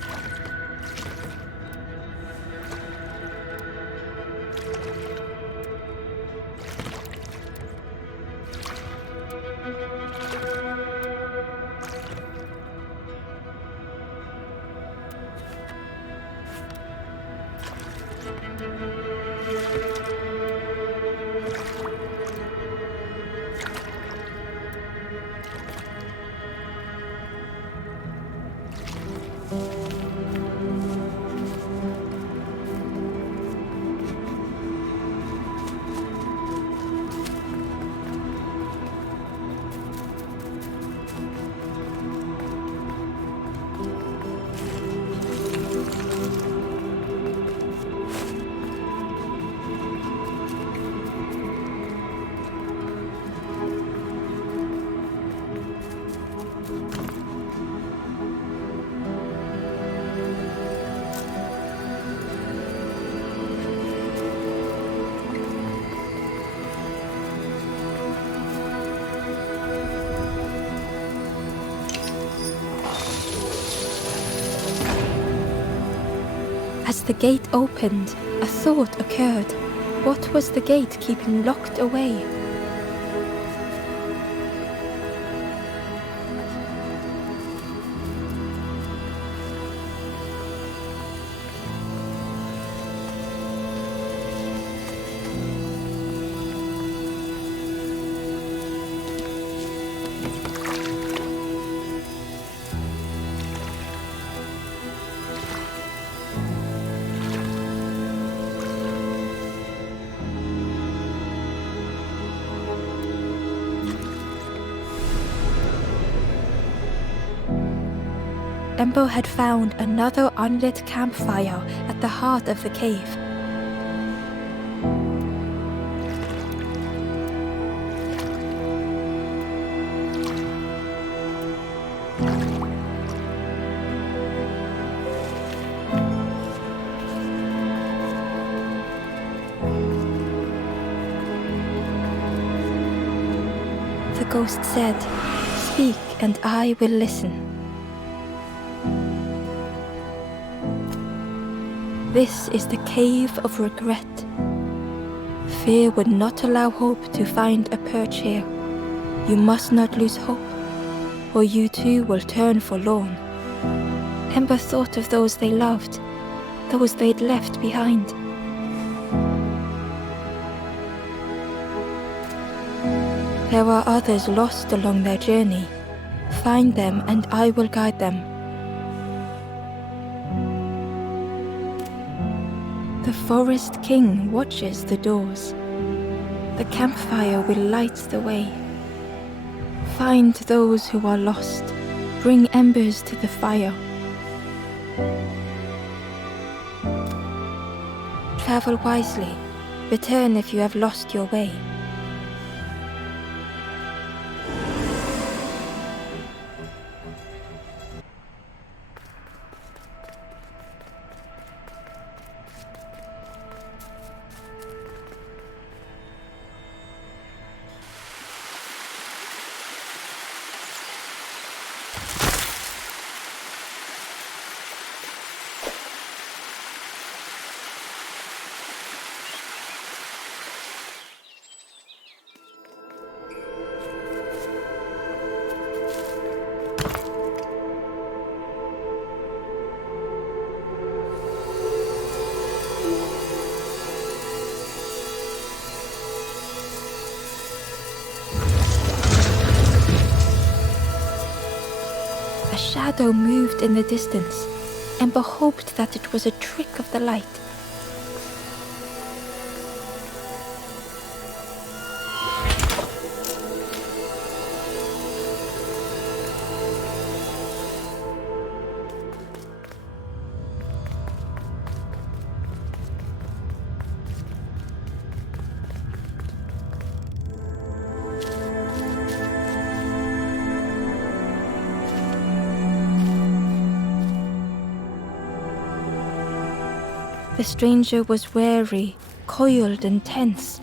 As the gate opened, a thought occurred. What was the gate keeping locked away? Ember had found another unlit campfire at the heart of the cave. The ghost said, "Speak and I will listen." This is the cave of regret. Fear would not allow hope to find a perch here. You must not lose hope, or you too will turn forlorn. Ember thought of those they loved, those they'd left behind. There are others lost along their journey. Find them and I will guide them. The Forest King watches the doors. The campfire will light the way. Find those who are lost. Bring embers to the fire. Travel wisely. Return if you have lost your way. A shadow moved in the distance. Ember hoped that it was a trick of the light. The stranger was wary, coiled and tense.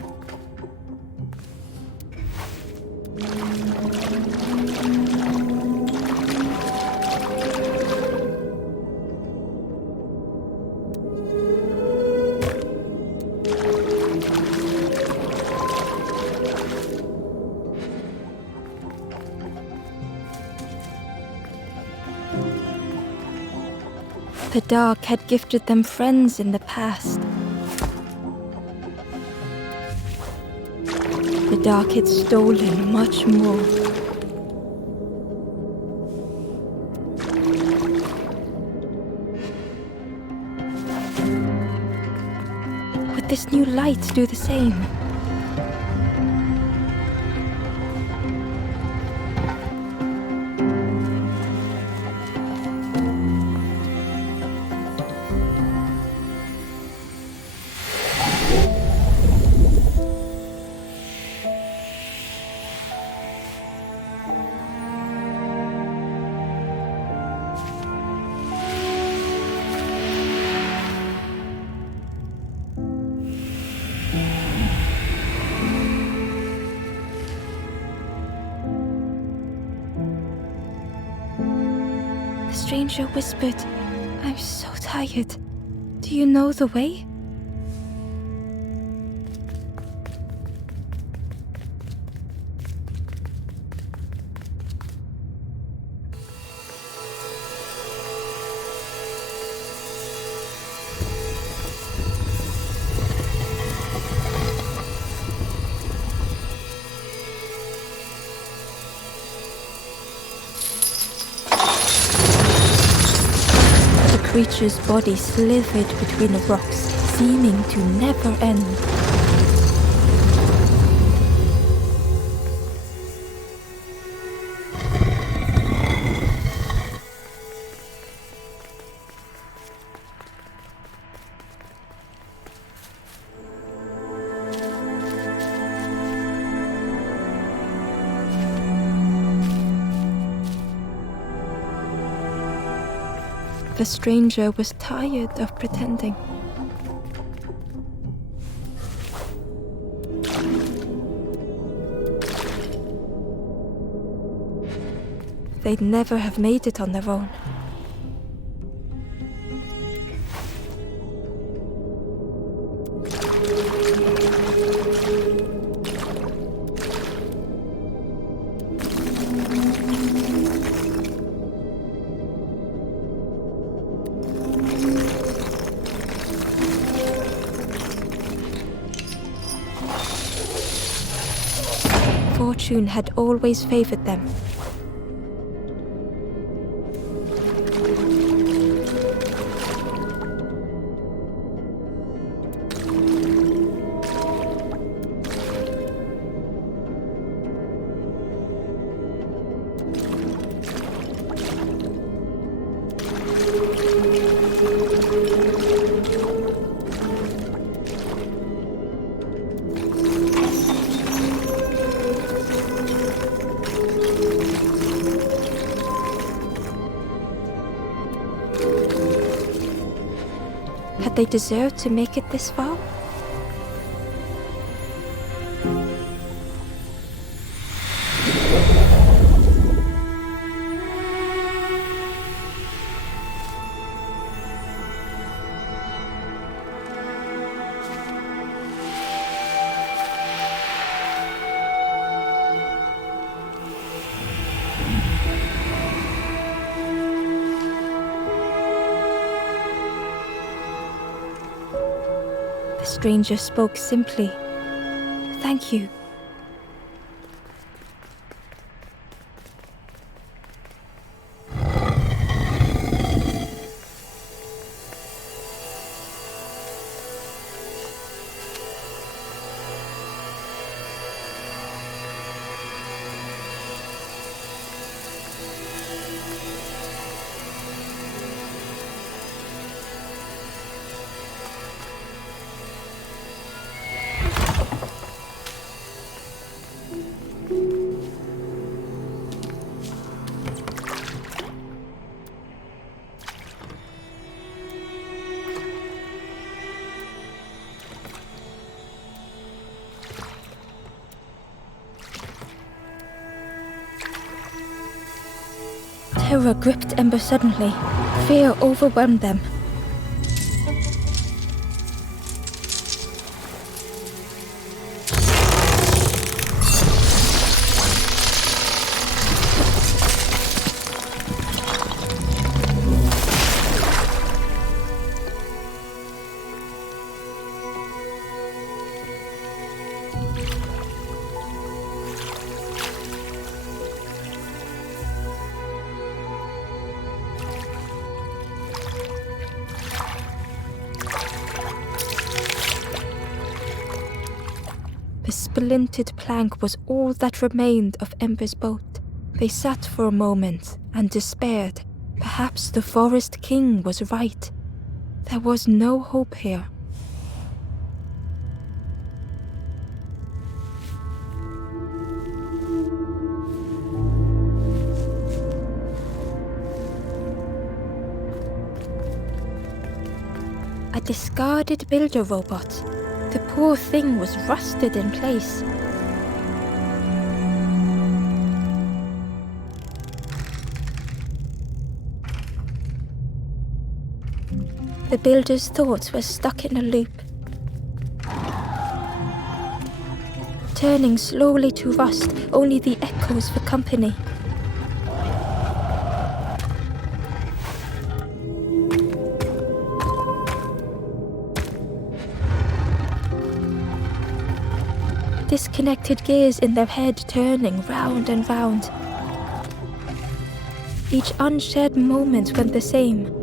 The dark had gifted them friends in the past. The dark had stolen much more. Would this new light do the same? The stranger whispered, "I'm so tired. Do Do you know the way? The creature's body slithered between the rocks, seeming to never end. The stranger was tired of pretending. They'd never have made it on their own. Fortune had always favored them. Had they deserved to make it this far? The stranger spoke simply. Thank you. Terror gripped Ember suddenly. Fear overwhelmed them. The splintered plank was all that remained of Ember's boat. They sat for a moment and despaired. Perhaps the Forest King was right. There was no hope here. A discarded builder robot. The poor thing was rusted in place. The builder's thoughts were stuck in a loop, turning slowly to rust, only the echoes for company. Disconnected gears in their head turning round and round. Each unshared moment went the same.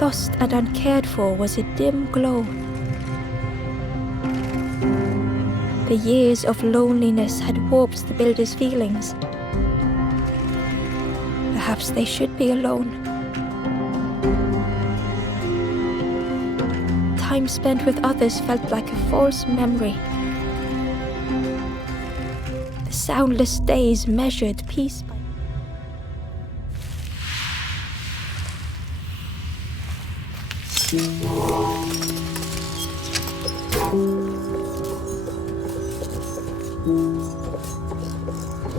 Lost and uncared for was a dim glow. The years of loneliness had warped the builder's feelings. Perhaps they should be alone. Time spent with others felt like a false memory. The soundless days measured piece by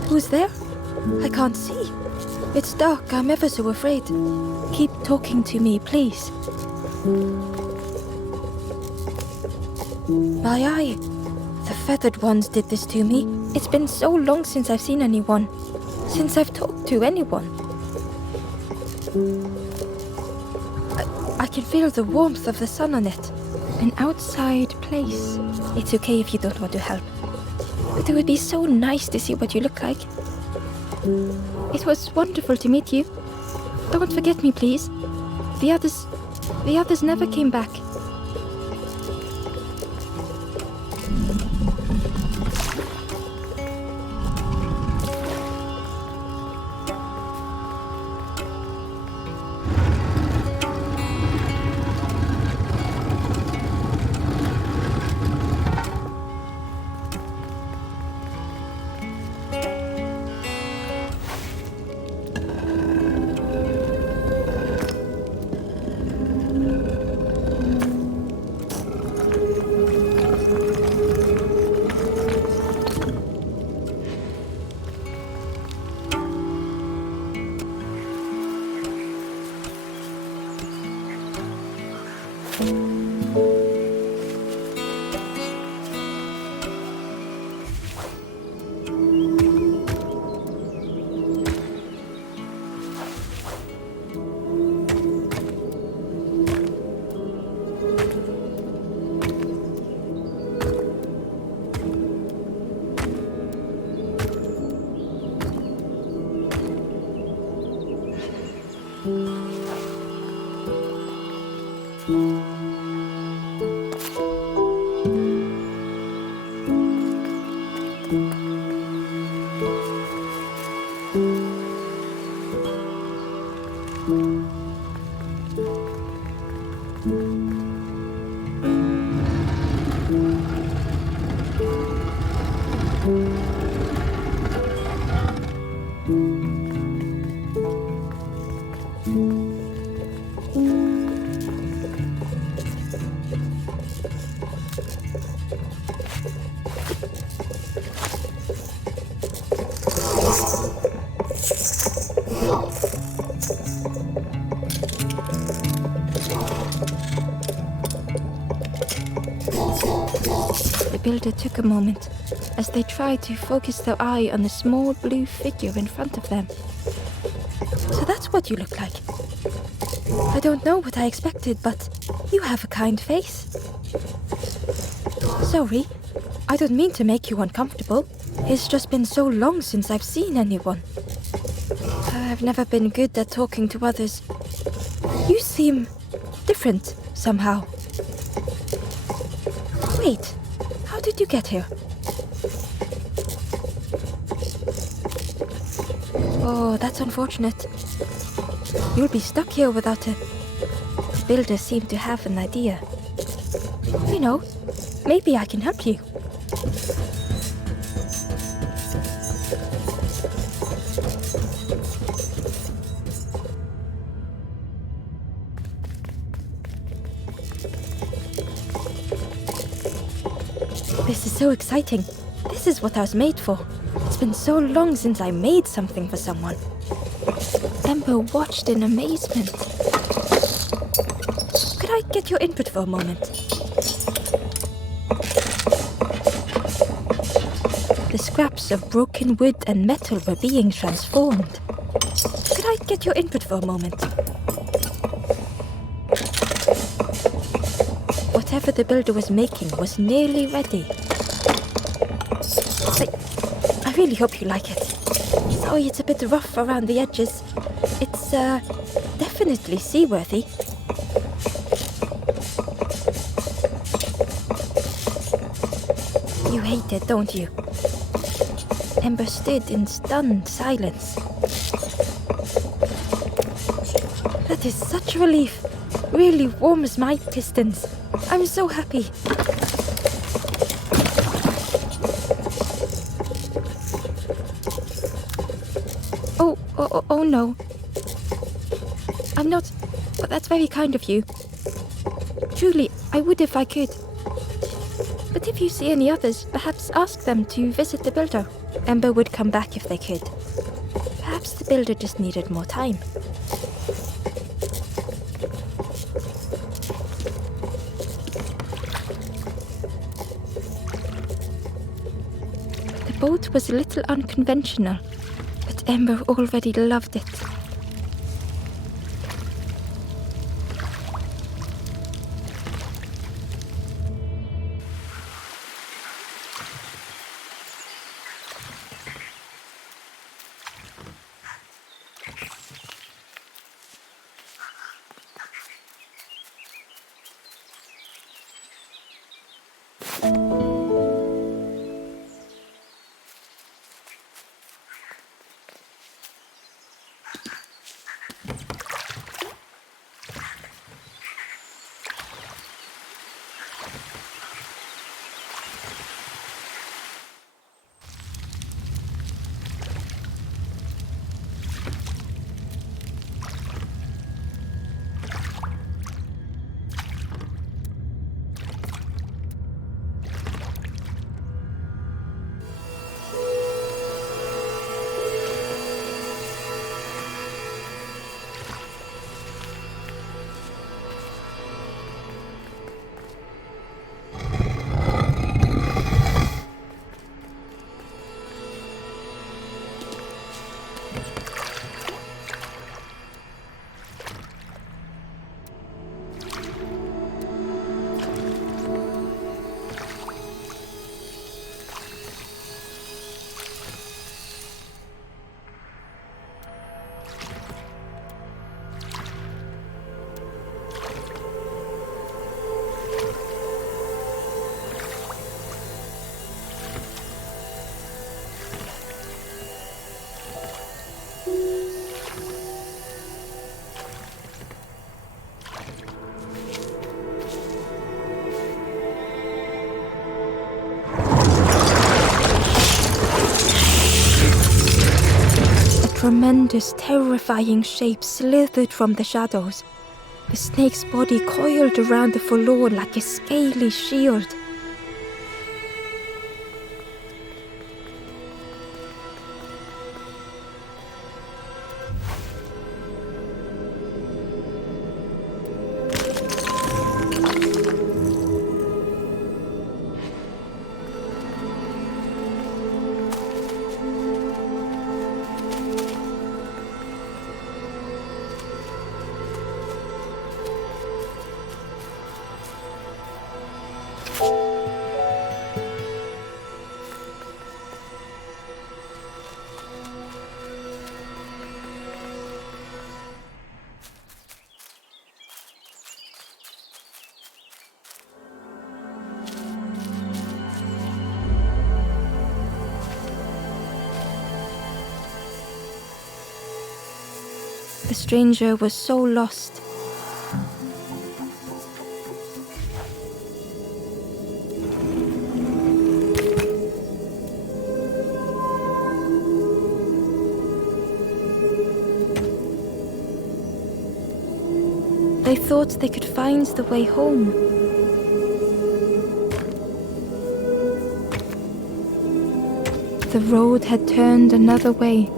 Who's there? I can't see. It's dark, I'm ever so afraid. Keep talking to me, please. My eye. The feathered ones did this to me. It's been so long since I've seen anyone. Since I've talked to anyone. I can feel the warmth of the sun on it. An outside place. It's okay if you don't want to help. But it would be so nice to see what you look like. It was wonderful to meet you. Don't forget me, please. The others never came back. The builder took a moment as they tried to focus their eye on the small blue figure in front of them. So that's what you look like. I don't know what I expected, but you have a kind face. Sorry, I don't mean to make you uncomfortable. It's just been so long since I've seen anyone. I've never been good at talking to others. You seem different somehow. Wait, how did you get here? Oh, that's unfortunate. You'll be stuck here without a... The builder seemed to have an idea. You know, maybe I can help you. so exciting. This is what I was made for. It's been so long since I made something for someone. Ember watched in amazement. Could I get your input for a moment? The scraps of broken wood and metal were being transformed. Could I get your input for a moment? Whatever the builder was making was nearly ready. I really hope you like it. Sorry it's a bit rough around the edges. It's, definitely seaworthy. You hate it, don't you? Ember stood in stunned silence. That is such a relief. Really warms my pistons. I'm so happy. Oh no. I'm not, but that's very kind of you. Truly, I would if I could. But if you see any others, perhaps ask them to visit the builder. Ember would come back if they could. Perhaps the builder just needed more time. The boat was a little unconventional, but Ember already loved it. Tremendous, terrifying shape slithered from the shadows. The snake's body coiled around the forlorn like a scaly shield. The stranger was so lost. They thought they could find the way home. The road had turned another way.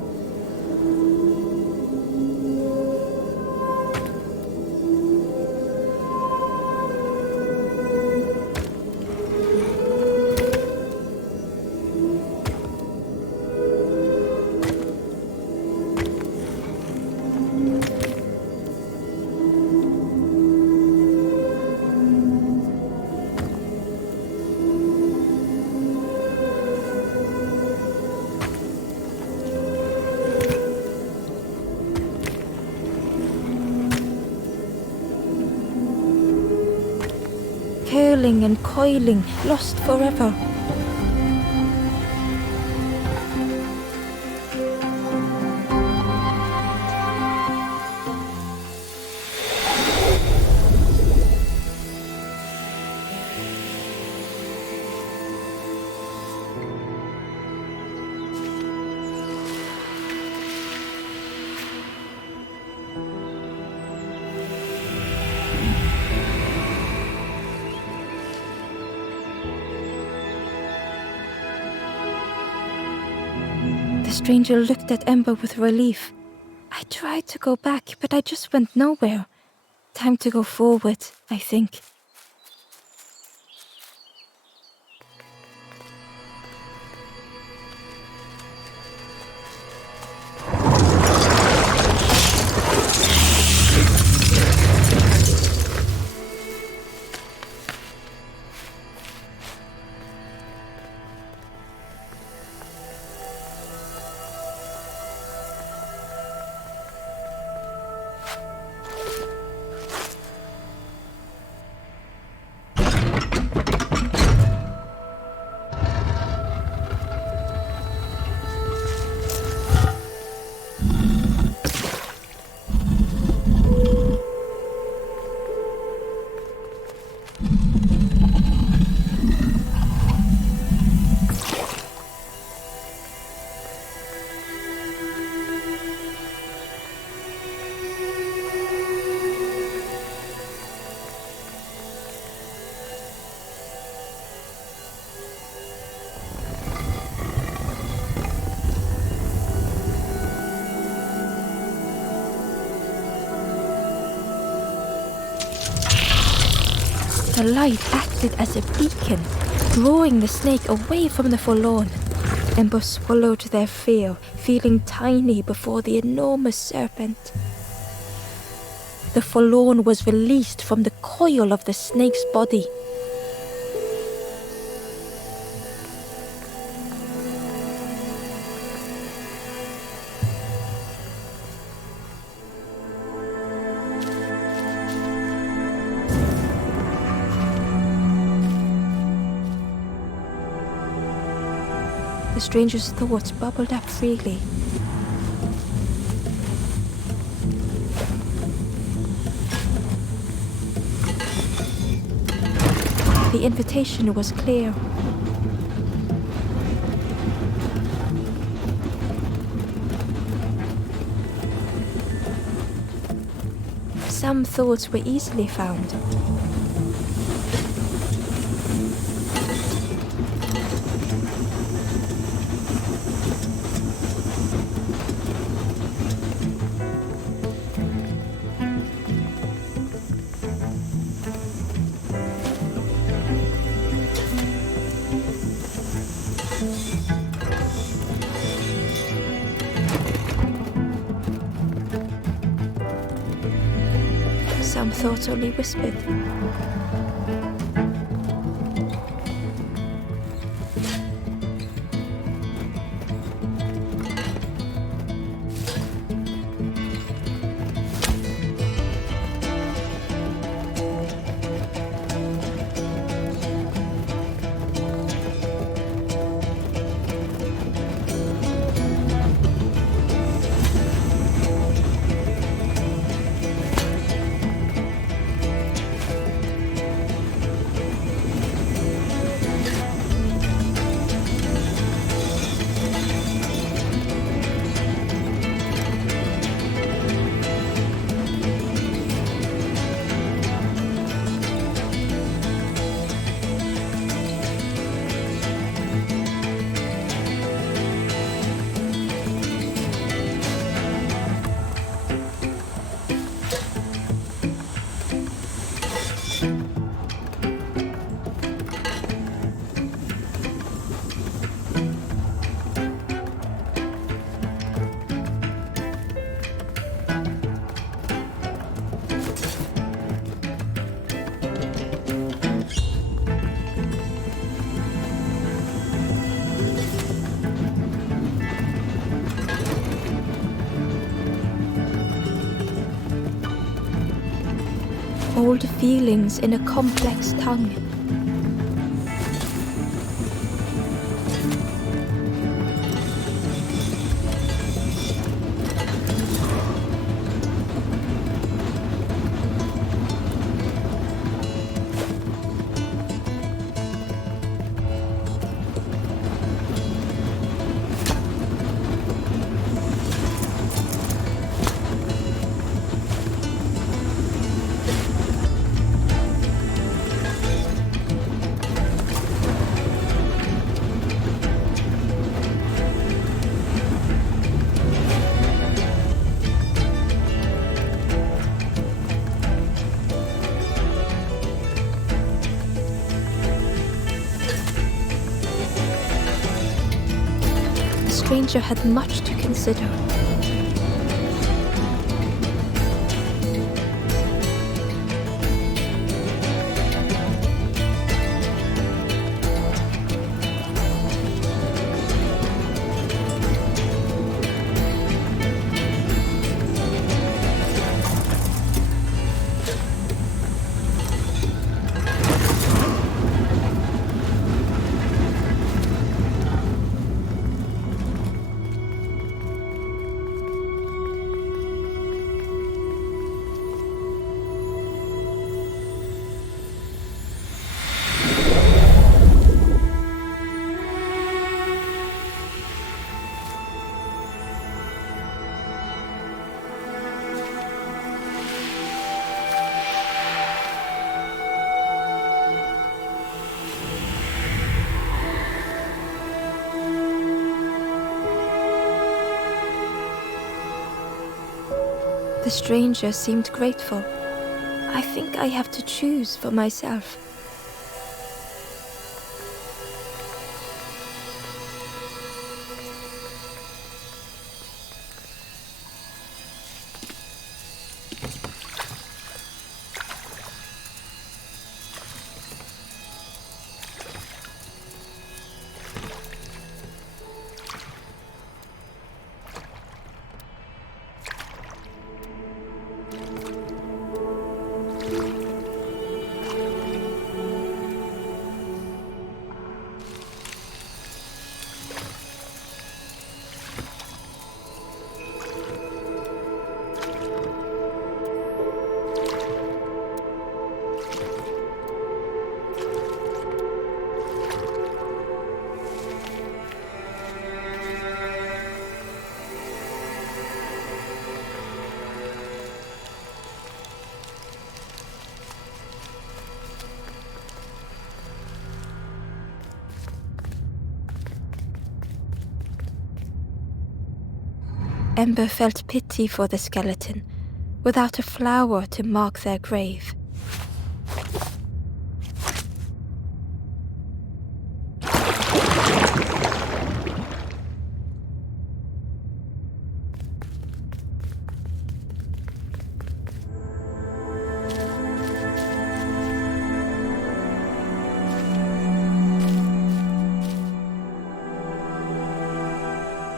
Curling and coiling, lost forever. The stranger looked at Ember with relief. I tried to go back, but I just went nowhere. Time to go forward, I think. The light acted as a beacon, drawing the snake away from the forlorn. Ember swallowed their fear, feeling tiny before the enormous serpent. The forlorn was released from the coil of the snake's body. The stranger's thoughts bubbled up freely. The invitation was clear. Some thoughts were easily found. Some thoughts only whispered. old feelings in a complex tongue. The stranger had much to consider. The stranger seemed grateful. I think I have to choose for myself. Ember felt pity for the skeleton, without a flower to mark their grave.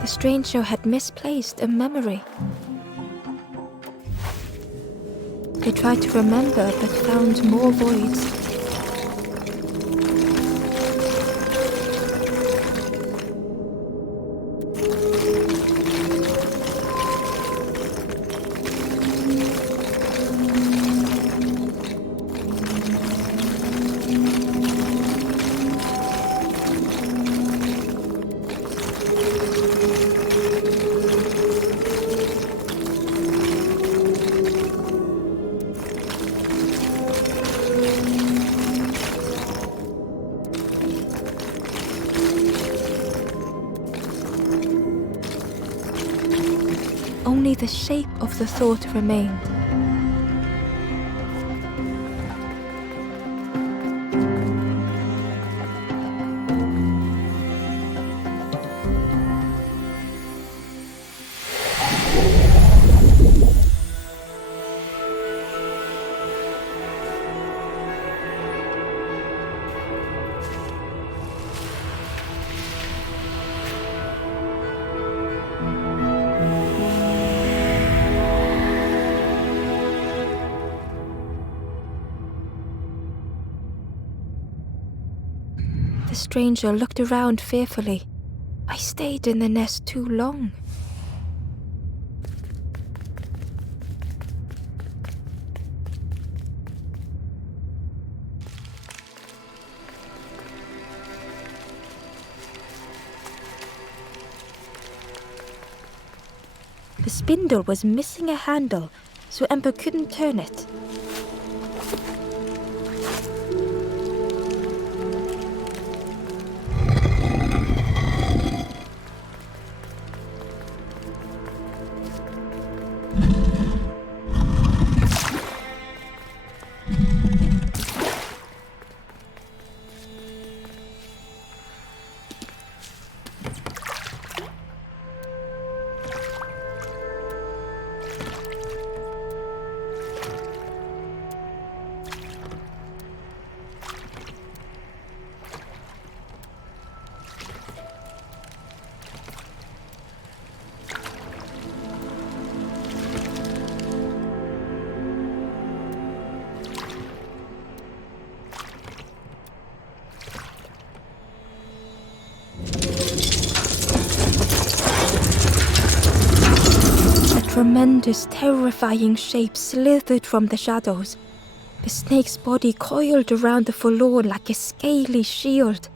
The stranger had misplaced a memory. They tried to remember but found more voids. Only the shape of the thought remained. The stranger looked around fearfully. I stayed in the nest too long. The spindle was missing a handle, so Ember couldn't turn it. A tremendous, terrifying shape slithered from the shadows. The snake's body coiled around the forlorn like a scaly shield.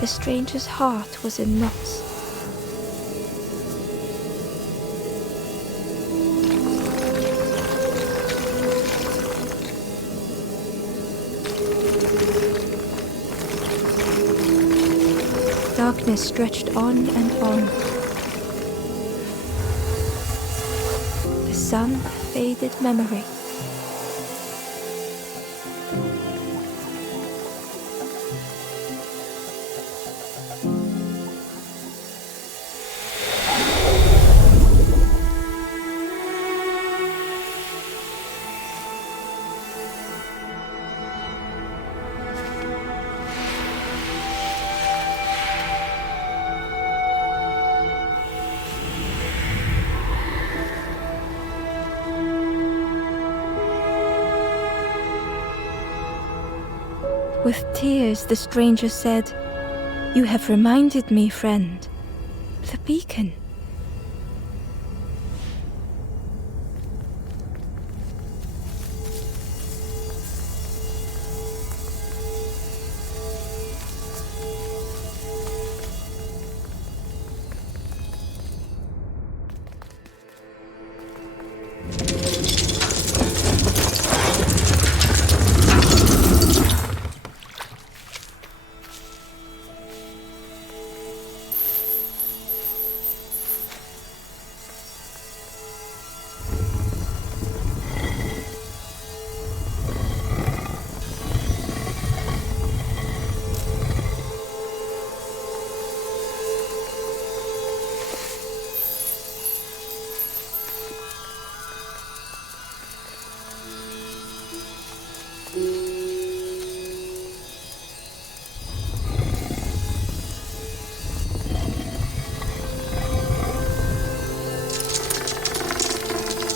The stranger's heart was in knots. Darkness stretched on and on. The sun faded memory. With tears, the stranger said, "You have reminded me, friend. The beacon."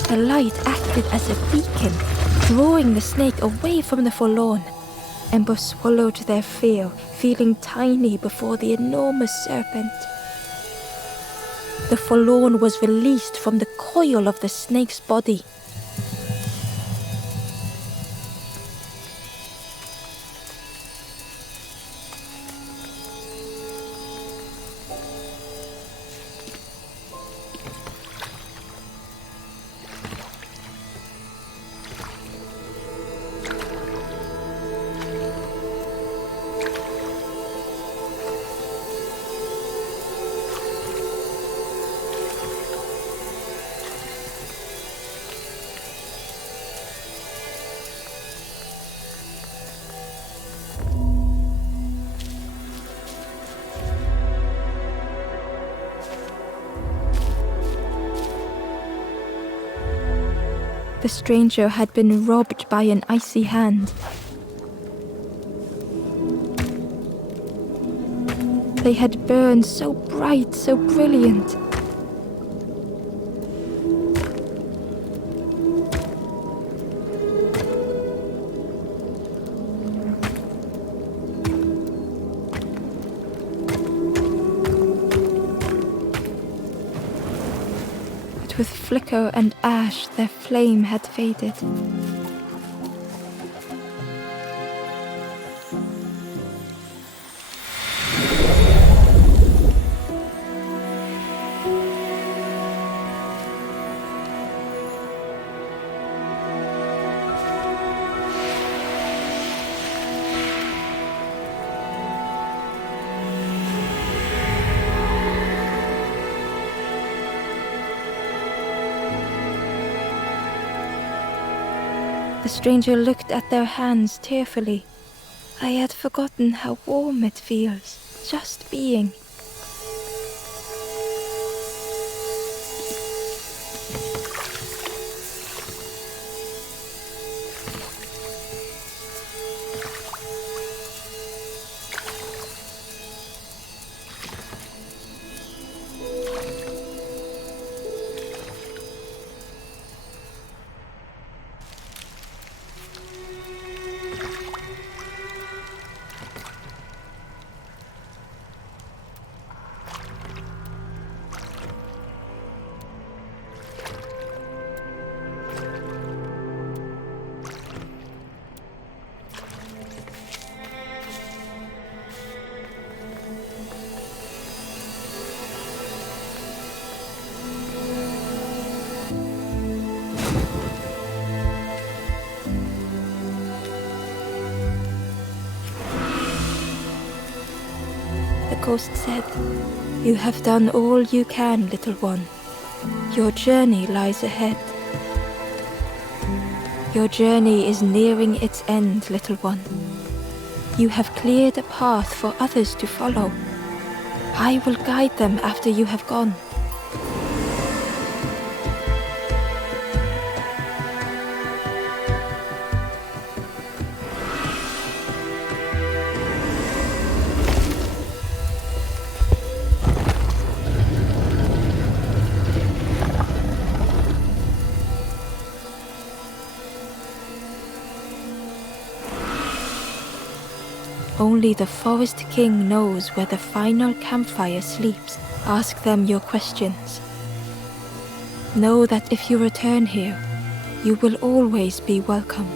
The light acted as a beacon, drawing the snake away from the forlorn. Ember swallowed their fear, feeling tiny before the enormous serpent. The forlorn was released from the coil of the snake's body. The stranger had been robbed by an icy hand. They had burned so bright, so brilliant. With flicker and ash, their flame had faded. The stranger looked at their hands tearfully. I had forgotten how warm it feels, just being. The ghost said, "You have done all you can, little one. Your journey lies ahead. Your journey is nearing its end, little one. You have cleared a path for others to follow. I will guide them after you have gone." Only the Forest King knows where the final campfire sleeps. Ask them your questions. Know that if you return here, you will always be welcome.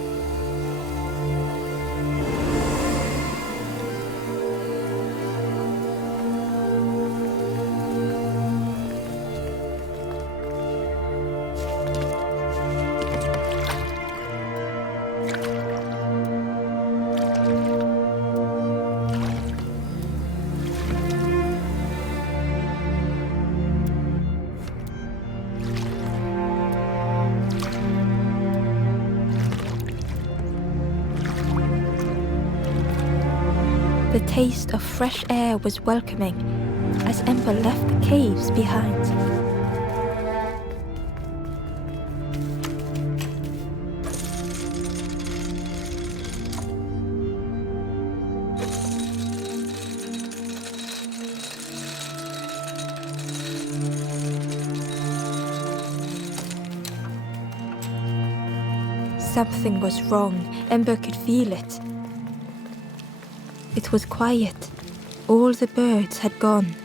The taste of fresh air was welcoming as Ember left the caves behind. Something was wrong. Ember could feel it. It was quiet. All the birds had gone.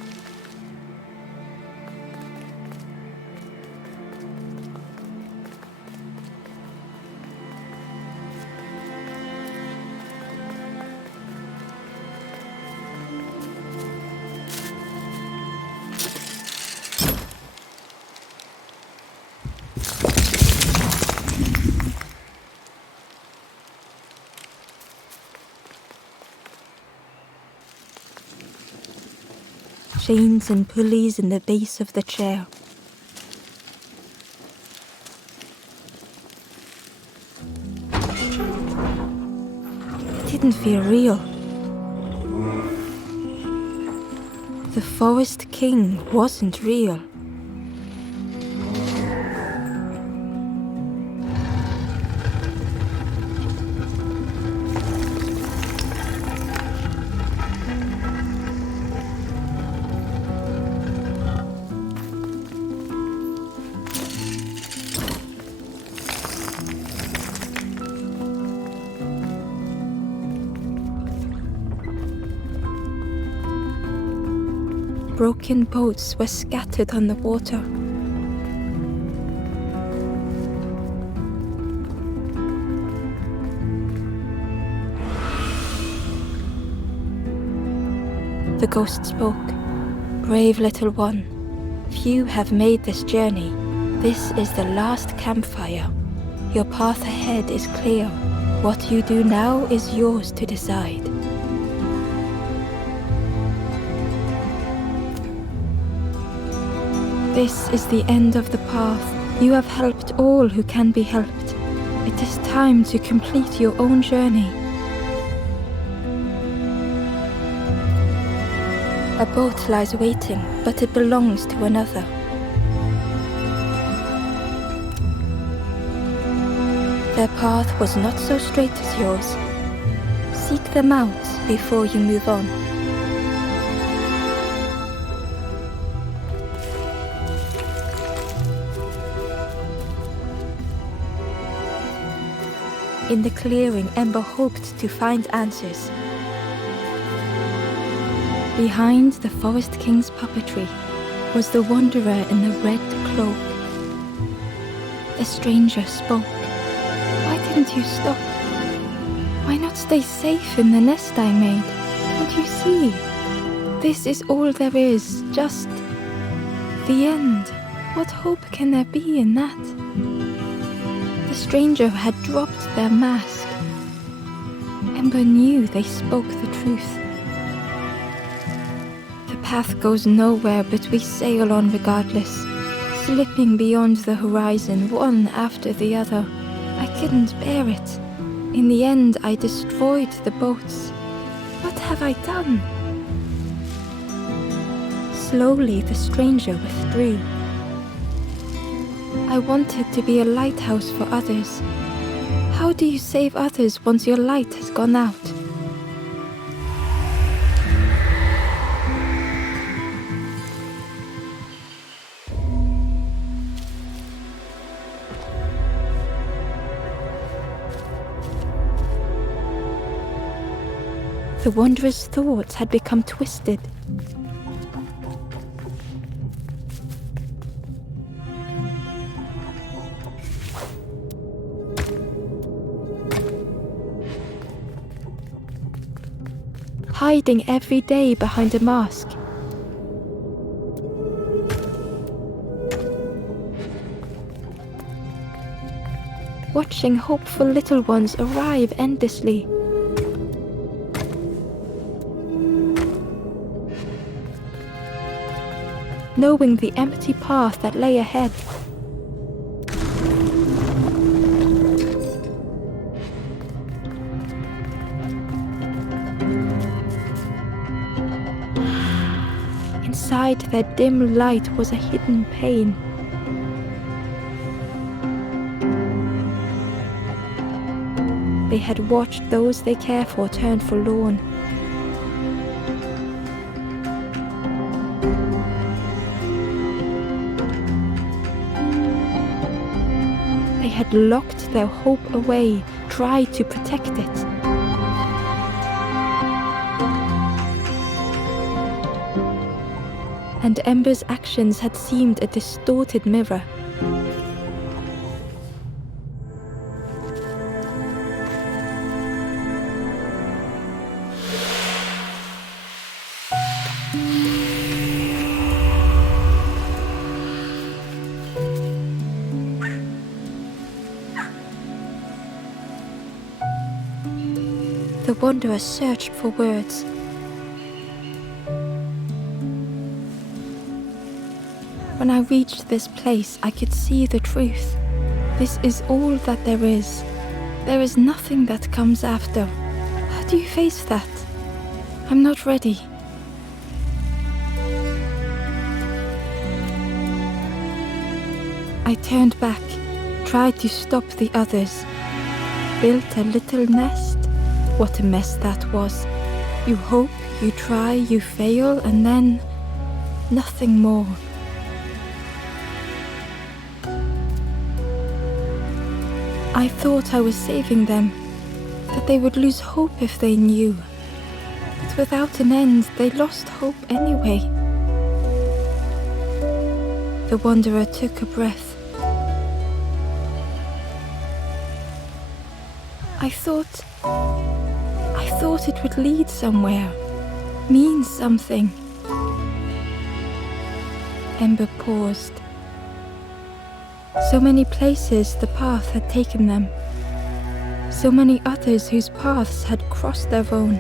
Chains and pulleys in the base of the chair. It didn't feel real. The Forest King wasn't real. Broken boats were scattered on the water. The ghost spoke. Brave little one, few have made this journey. This is the last campfire. Your path ahead is clear. What you do now is yours to decide. This is the end of the path. You have helped all who can be helped. It is time to complete your own journey. A boat lies waiting, but it belongs to another. Their path was not so straight as yours. Seek them out before you move on. In the clearing, Ember hoped to find answers. Behind the Forest King's puppetry was the wanderer in the red cloak. The stranger spoke. Why didn't you stop? Why not stay safe in the nest I made? Don't you see? This is all there is, just the end. What hope can there be in that? The stranger had dropped their mask. Ember knew they spoke the truth. The path goes nowhere, but we sail on regardless, slipping beyond the horizon, one after the other. I couldn't bear it. In the end, I destroyed the boats. What have I done? Slowly, the stranger withdrew. I wanted to be a lighthouse for others. How do you save others once your light has gone out? The wanderer's thoughts had become twisted. Hiding every day behind a mask. Watching hopeful little ones arrive endlessly. Knowing the empty path that lay ahead. Inside their dim light was a hidden pain. They had watched those they care for turn forlorn. They had locked their hope away, tried to protect it. And Ember's actions had seemed a distorted mirror. The Wanderer searched for words. When I reached this place, I could see the truth. This is all that there is. There is nothing that comes after. How do you face that? I'm not ready. I turned back, tried to stop the others. Built a little nest. What a mess that was. You hope, you try, you fail, and then nothing more. I thought I was saving them, that they would lose hope if they knew. But without an end, they lost hope anyway. The Wanderer took a breath. I thought it would lead somewhere, mean something. Ember paused. So many places the path had taken them. So many others whose paths had crossed their own.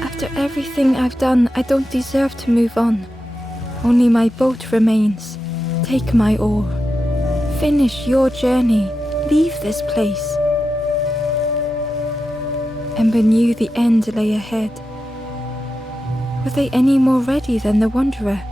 After everything I've done, I don't deserve to move on. Only my boat remains. Take my oar. Finish your journey. Leave this place. Ember knew the end lay ahead. Were they any more ready than the Wanderer?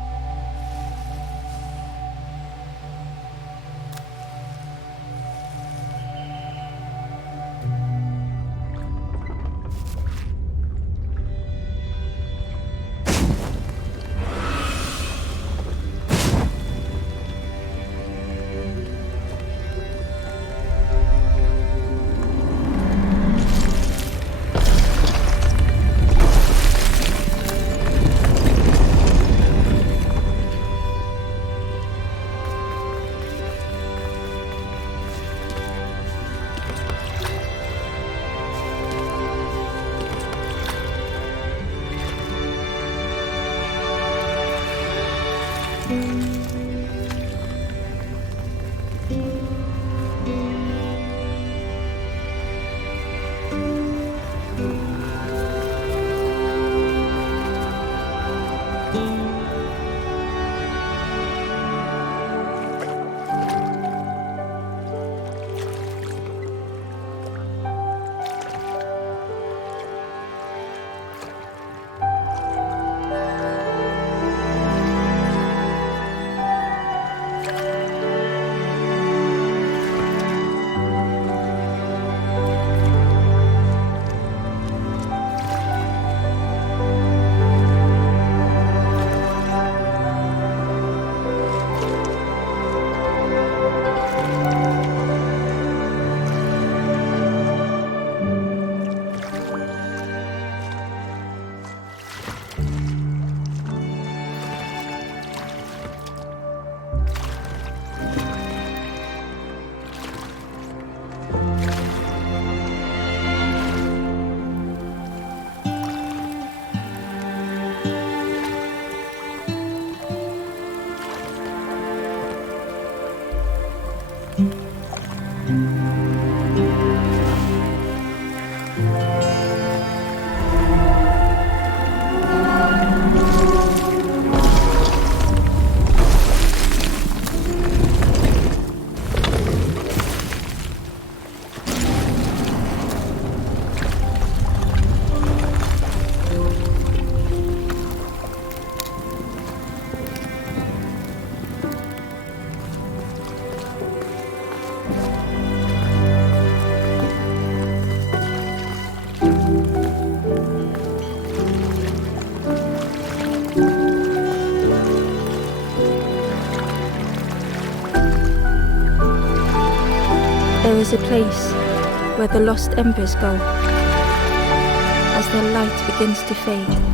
There is a place where the lost embers go as their light begins to fade.